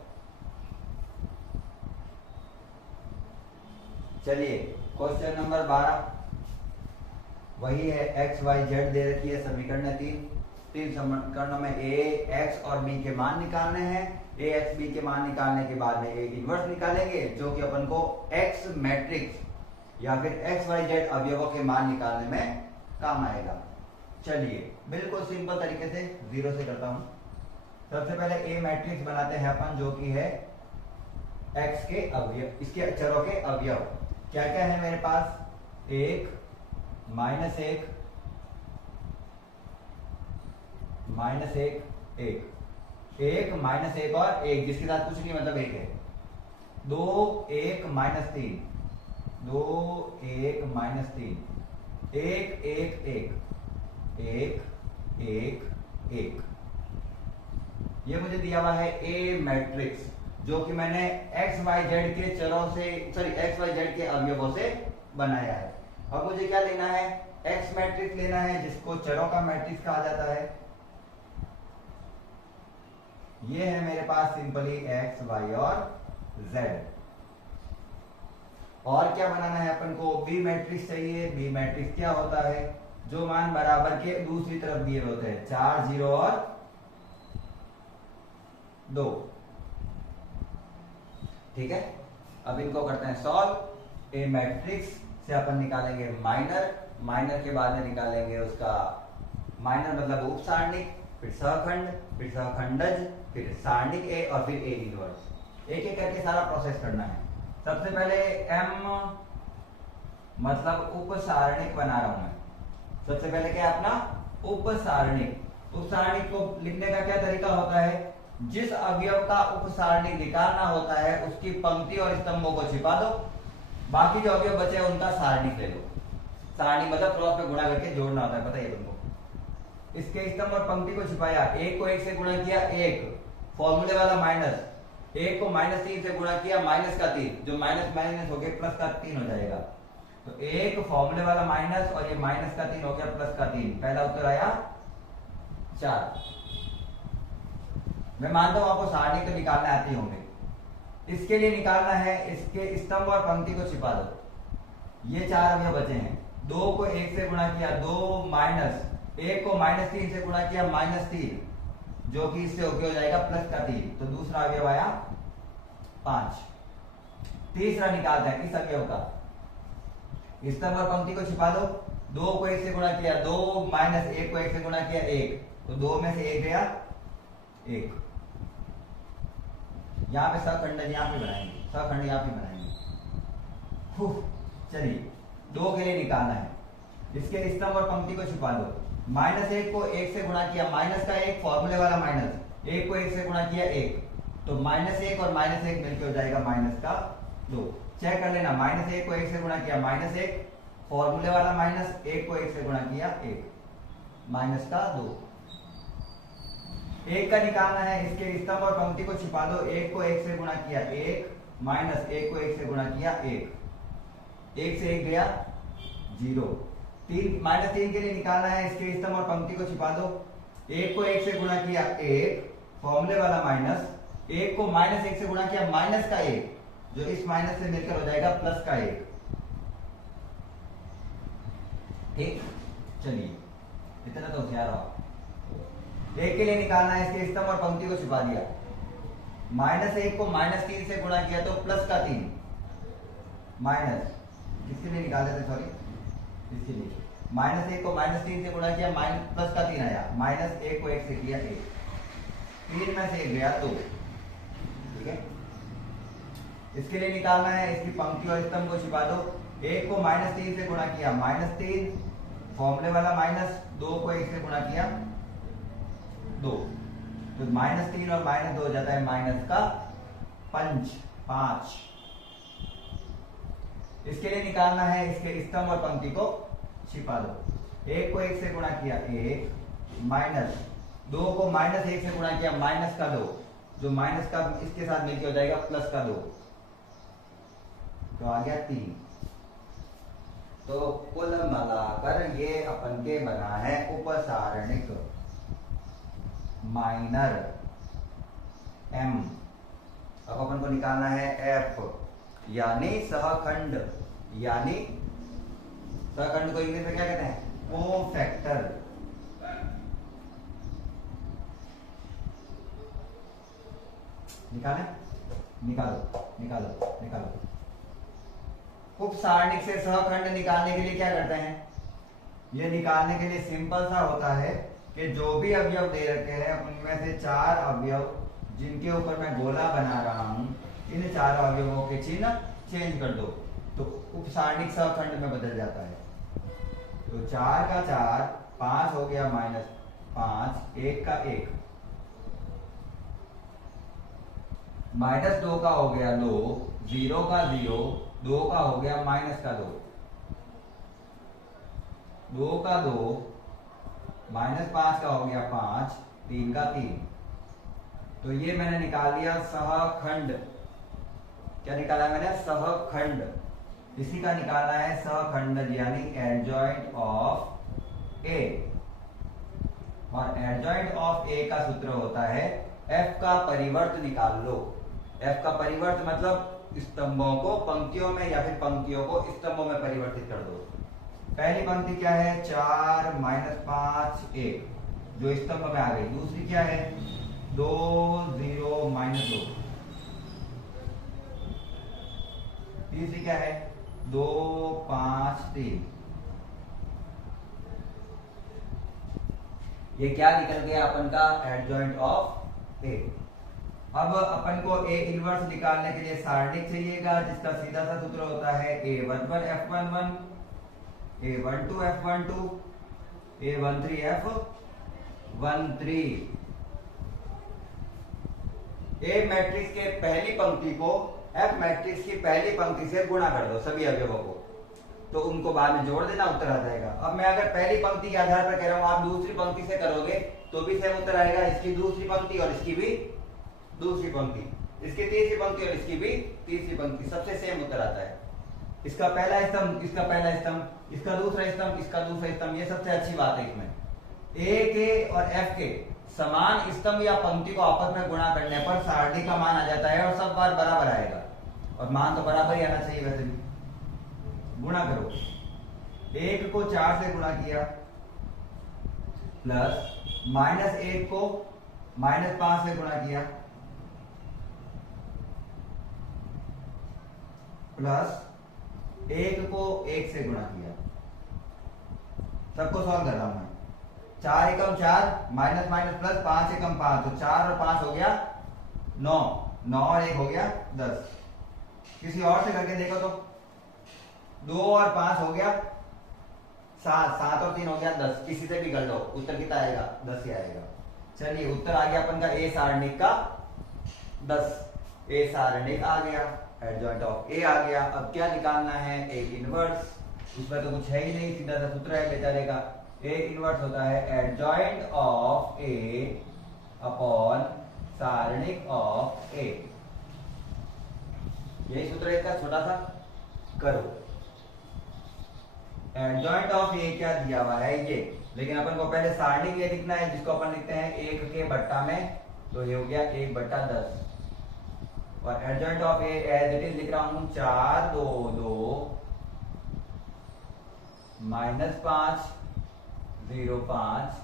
चलिए क्वेश्चन नंबर 12 वही है, एक्स वाई जेड दे रखी है समीकरण 3 समीकरणों में ए एक्स और बी के मान निकालने हैं। ए एक्स बी के मान निकालने के बाद में एक इनवर्स निकालेंगे जो कि अपन को एक्स मैट्रिक्स या फिर एक्स वाई जेड अवयवों के मान निकालने में काम आएगा। चलिए बिल्कुल सिंपल तरीके से जीरो से करता हूं। सबसे पहले ए मैट्रिक्स बनाते हैं अपन, जो कि है एक्स के अवयव, इसके चरों के अवयव क्या क्या है मेरे पास, 1 -1 -1 1 1 -1 और 1 जिसके साथ कुछ नहीं मतलब 1 है। 2 1 -3 2 1 -3 1 1 1 1 1 1। ये मुझे दिया हुआ है ए मैट्रिक्स, जो कि मैंने एक्स वाई जेड के चरों से, सॉरी एक्स वाई जेड के अवयवों से बनाया है। अब मुझे क्या लेना है, एक्स मैट्रिक्स लेना है, जिसको चरों का मैट्रिक्स कहा जाता है। ये है मेरे पास सिंपली एक्स वाई और जेड। और क्या बनाना है अपन को, बी मैट्रिक्स चाहिए। बी मैट्रिक्स क्या होता है, जो मान बराबर के दूसरी तरफ दिए होते हैं, 4 0 और 2, ठीक है। अब इनको करते हैं सॉल्व। ए मैट्रिक्स से अपन निकालेंगे माइनर के बाद में निकालेंगे उसका माइनर मतलब उप सारणिक, फिर सहखंड, फिर सहखंडज, फिर सारणिक ए और फिर ए इनवर्स। एक एक करके सारा प्रोसेस करना है। सबसे पहले एम मतलब उप सारणिक बना रहा हूं मैं। सबसे पहले क्या है अपना उप सारणिक। उप सारणिक को लिखने का क्या तरीका होता है, जिस अवयव का उप सारणिक निकालना होता है उसकी पंक्ति और स्तंभों को छिपा दो, बाकी जो अवयव बचे हैं उनका सारणिक ले लो। सारणी मतलब क्रॉस पे गुणा करके जोड़ना होता है, पता है तुमको। इसके स्तंभ और पंक्ति को छिपाया, 1 को 1 से गुणा किया 1, फॉर्मूले वाला माइनस, 1 को -3 से गुणा किया -3, जो माइनस माइनस हो गया +3 हो जाएगा। तो 1 फॉर्मूले वाला माइनस और ये -3 हो गया +3। पहला उत्तर आया 4। मैं मानता हूं आपको सारणी तो निकालने आती होंगे। इसके लिए निकालना है, इसके स्तंभ और पंक्ति को छिपा दो। ये 4 अवयव बचे हैं। 2 को 1 से गुणा किया 2 1 को -3 से गुणा किया -3, जो कि इससे होके हो जाएगा +3। तो दूसरा अवयव आया 5। तीसरा निकालते हैं इस अवयव का, स्तंभ और पंक्ति को छिपा दो। 2 को 1 से गुणा किया 2 -1 को 1 से गुणा किया 1, तो 2 में से 1 गया 1। यहां पे सहखंड यहां पे बनाएंगे, सहखंड यहां पे बनाएंगे। चलिए 2 के लिए निकालना है, इसके स्तंभ और पंक्ति को छिपा दो। -1 को 1 से गुणा किया -1 फॉर्मूले वाला माइनस, 1 को 1 से गुणा किया 1, तो -1 और -1 मिलकर हो जाएगा -2। चेक कर लेना, -1 को 1 से गुणा किया -1 फॉर्मूले वाला माइनस, 1 को 1 से गुणा किया 1, -2। 1 का निकालना है, इसके स्तंभ और पंक्ति को छिपा दो। 1 को 1 से गुणा किया 1, -1 को 1 से गुणा किया 1, 1 से 1 गया 0। -3 के लिए निकालना है, इसके स्तंभ और पंक्ति को छिपा दो। 1 को 1 से गुणा किया 1, फॉर्मूले वाला माइनस, 1 को -1 से गुणा किया -1, जो इस माइनस से मिलकर हो जाएगा +1। ठीक, चलिए इतना तो होशियार हो। एक के लिए निकालना है, इसके स्तंभ और पंक्ति को छिपा दिया। -1 को -3 से गुणा किया तो प्लस का 3 माइनस, किसके लिए निकाले थे, सॉरी इसके लिए। -1 को -3 से गुणा किया, माइनस प्लस का 3 आया। -1 को 1 से किया 1, 3 में से 1 गया 2। ठीक है, इसके लिए निकालना है, इसकी पंक्ति और स्तंभ को छिपा दो। 1 को -3 से गुणा किया -3, फॉर्मूले वाला माइनस, 2 को 1 से गुणा किया 2, तो -3 और -2 हो जाता है -5। इसके लिए निकालना है, इसके स्तंभ और पंक्ति को छिपा दो। 1 को 1 से गुणा किया 1, माइनस 2 को -1 से गुणा किया माइनस का 2, जो माइनस का इसके साथ मिलकर हो जाएगा प्लस का 2, तो आ गया 3। तो कुल मिलाकर ये अपन के बना है उपसारणिक माइनर m। अब अपन को निकालना है f, यानी सहखंड, यानी सहखंड को इंग्लिश में क्या कहते हैं, कोफैक्टर। निकालें, निकालो निकालो निकालो। उपसारणिक से सहखंड निकालने के लिए क्या करते हैं, ये निकालने के लिए सिंपल सा होता है कि जो भी अवयव दे रखे हैं उनमें से 4 अवयव जिनके ऊपर मैं गोला बना रहा हूं, इन 4 अवयवों के चिन्ह चेंज कर दो तो उपसारणिक सहखंड में बदल जाता है। तो 4 का 4, 5 हो गया -5, 1 का 1, -2 का हो गया 2, 0 का 0, 2 का हो गया -2, 2 का 2, -5 का हो गया 5, 3 का 3। तो ये मैंने निकाल लिया सहखंड। क्या निकाला मैंने, सहखंड। इसी का निकालना है सहखंड, यानी एडजॉइंट ऑफ ए। और एडजॉइंट ऑफ ए का सूत्र होता है f का परिवर्त निकाल लो। f का परिवर्त मतलब स्तंभों को पंक्तियों में या फिर पंक्तियों को स्तंभों में परिवर्तित कर दो। पहली पंक्ति क्या है, 4 -5 1, जो स्तंभ में आ गई। दूसरी क्या है, 2 0 -2। तीसरी क्या है, 2 5 3। ये क्या निकल गया अपन का, एडजॉइंट ऑफ ए। अब अपन को ए इनवर्स निकालने के लिए सारणिक चाहिएगा, जिसका सीधा सा सूत्र होता है A11 F11, A12 F12, A13 F13। ए मैट्रिक्स के पहली पंक्ति को एफ मैट्रिक्स की पहली पंक्ति से गुणा कर दो सभी अवयवों को, तो उनको बाद में जोड़ देना, उत्तर आ जाएगा। अब मैं अगर पहली पंक्ति के आधार पर कह रहा हूं, आप दूसरी पंक्ति से करोगे तो भी सेम उत्तर आएगा। इसकी दूसरी पंक्ति और इसकी भी दूसरी पंक्ति, इसकी तीसरी पंक्ति और इसकी भी तीसरी पंक्ति, सबसे सेम उत्तर आता है। इसका पहला स्तंभ, इसका पहला स्तंभ, इसका दूसरा स्तंभ, इसका दूसरा स्तंभ। ये सबसे अच्छी बात है इसमें, ए के और एफ के समान स्तंभ या पंक्ति को आपस में गुणा करने पर सारणी का मान आ जाता है और सब बार बराबर आएगा। और मान तो बराबर ही आना चाहिए वैसे भी। गुणा करो, 1 को 4 से गुणा किया प्लस -1 को -5 से गुणा किया प्लस 1 को 1 से गुणा किया। सबको सॉल्व कर रहा हूं मैं। 4 एकम 4, माइनस माइनस प्लस, 5 एकम 5, तो 4 और 5 हो गया 9, 9 और 1 हो गया 10। किसी और से करके देखो तो 2 और 5 हो गया 7, 7 और 3 हो गया 10। किसी से भी कर लो, उत्तर कितना आएगा, 10 ही आएगा। चलिए उत्तर आ गया अपन का ए सारणिक का 10। ए सारणिक आ गया, एडजॉइंट ऑफ ए आ गया। अब क्या निकालना है, ए इनवर्स। उसमें तो कुछ है ही नहीं, सीधा सा सूत्र है बेचारे का। ए इनवर्स होता है एडजॉइंट ऑफ ए अपॉन सारणिक ऑफ ए। यही सूत्र है इसका, छोटा सा करो। एडजॉइंट ऑफ ए क्या दिया हुआ है ये, लेकिन अपन को पहले सारणिक ए लिखना है, जिसको अपन लिखते हैं 1 के बट्टा में, तो ये हो गया 1/10। और adjoint of A as it is लिख रहा हूं 4 2 2 -5 0.5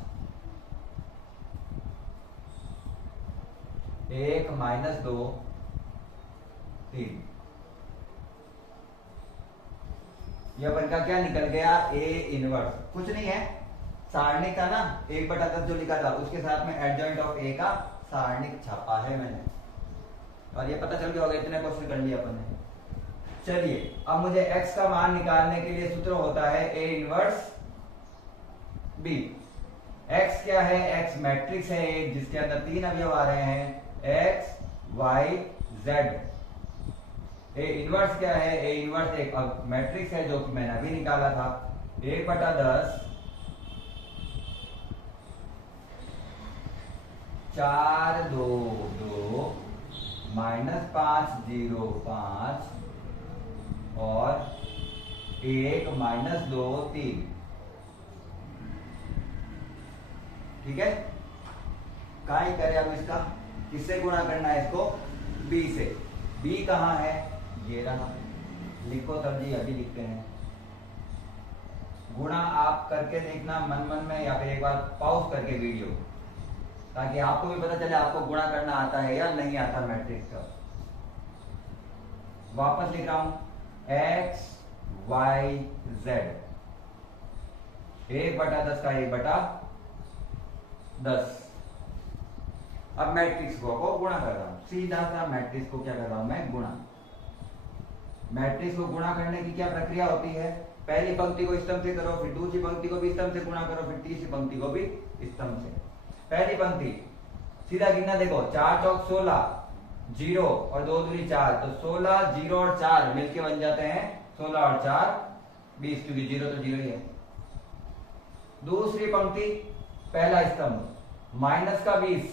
1 -2 3। ये अपन का क्या निकल गया? A inverse. कुछ नहीं है, सारणिक था ना 1/10 जो लिखा था उसके साथ में एडजॉइंट ऑफ ए का सारणिक छापा है मैंने, और ये पता चल गया होगा, इतने क्वेश्चन कर लिए अपन ने। चलिए अब मुझे x का मान निकालने के लिए सूत्र होता है ए इनवर्स बी। x क्या है? x मैट्रिक्स है एक जिसके अंदर 3 अवयव आ रहे हैं, x y z। A inverse क्या है? ए इनवर्स एक मैट्रिक्स है जो कि मैंने अभी निकाला था, 1/10 4 2 2 -5 0 5 और 1 -2 3। ठीक है, काय करें अब इसका? किससे गुणा करना है इसको? b से। b कहां है? ये रहा, लिखो तब जी, अभी लिखते हैं। गुणा आप करके देखना मन मन में, या फिर एक बार पॉज करके वीडियो, ताकि आपको भी पता चले आपको गुणा करना आता है या नहीं आता मैट्रिक्स का। वापस लिख रहा हूं, x y z 1/10 का 1/10। अब मैट्रिक्स को गुणा कर रहा हूं, सीधा सा मैट्रिक्स को क्या कर रहा हूं मैं? गुणा। मैट्रिक्स को गुणा करने की क्या प्रक्रिया होती है? पहली पंक्ति को स्तंभ से करो, फिर दूसरी पंक्ति को भी स्तंभ से गुणा करो, फिर तीसरी पंक्ति को भी स्तंभ से। पहली पंक्ति सीधा गिनना, देखो 4 चौक 16, 0 और 2 दूनी 4, तो 16 0 और 4 मिलके बन जाते हैं 16 और 4 20, क्योंकि 0 तो 0 ही है। दूसरी पंक्ति पहला स्तंभ माइनस का 20,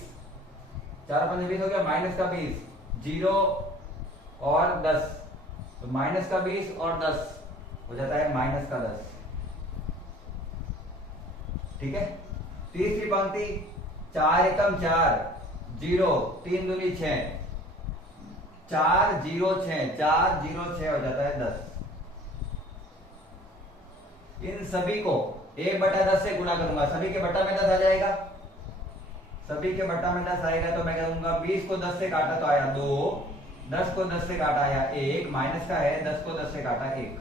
4 5 20 हो गया, माइनस का 20, 0 और 10, तो माइनस का 20 और 10 हो जाता है माइनस का 10। ठीक है। तीसरी पंक्ति 4 एकम 4, 0 3 दूनी 6, 4 0 6, 4 0 6 हो जाता है 10। इन सभी को 1/10 से गुणा करूंगा, सभी के बट्टा में 10 आ जाएगा। सभी के बट्टा में 10 आएगा तो मैं कहूंगा 20 को 10 से काटा तो आया 2, 10 को 10 से काटा आया 1, माइनस का है 10 को 10 से काटा 1।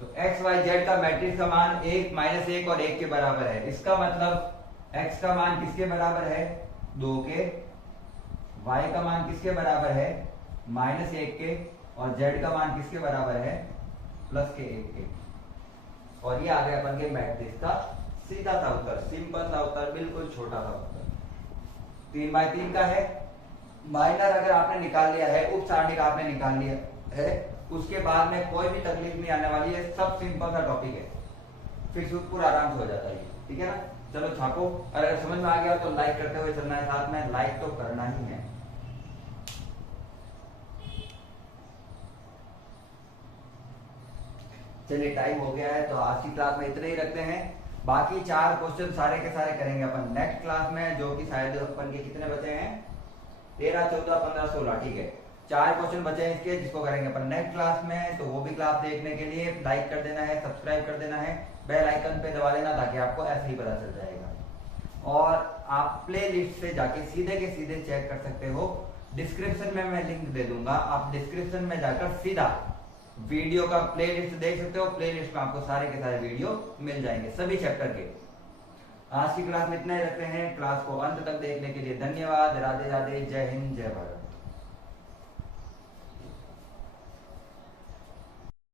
तो x y z का मैट्रिक्स का मान 1 -1 और 1 के बराबर है। इसका मतलब x का मान किसके बराबर है? 2 के। y का मान किसके बराबर है? -1 के। और z का मान किसके बराबर है? +1 के। और ये आ गया अपन के मैट्रिक्स का सीधा सा उत्तर, सिंपल सा उत्तर, बिल्कुल छोटा सा उत्तर। 3/3 का है। माइनर अगर आपने निकाल लिया है, उप सारणिक आपने निकाल लिया है, उसके बाद में कोई भी तकलीफ नहीं आने वाली है, सब सिंपल सा टॉपिक है, फिर सूत्र आराम से हो जाता है। ठीक है ना? चलो छापो, और अगर समझ में आ गया तो लाइक करते हुए चलना है, साथ में लाइक तो करना ही है। चलिए टाइम हो गया है, तो आज की क्लास में इतने ही रखते हैं। बाकी 4 क्वेश्चन सारे के सारे करेंगे अपन नेक्स्ट क्लास में, जो कि शायद अपन के कितने बचे हैं? 13 14 15 16। ठीक है, 4 क्वेश्चन बचे हैं इसके, जिसको करेंगे अपन नेक्स्ट क्लास में। तो वो भी क्लास देखने के लिए लाइक कर देना है, सब्सक्राइब कर देना है, बेल आइकन पे दबा देना, ताकि आपको ऐसे ही पता चल जाएगा। और आप प्ले लिस्ट से जाके सीधे के सीधे चेक कर सकते हो, डिस्क्रिप्शन में मैं लिंक दे दूंगा, आप डिस्क्रिप्शन में जाकर सीधा वीडियो का प्ले लिस्ट देख सकते हो। प्ले लिस्ट में आपको सारे के सारे वीडियो मिल जाएंगे सभी चैप्टर के। आज की क्लास में इतना ही रखते हैं। क्लास को अंत तक देखने के लिए धन्यवाद। राधे राधे, जय हिंद, जय भारत।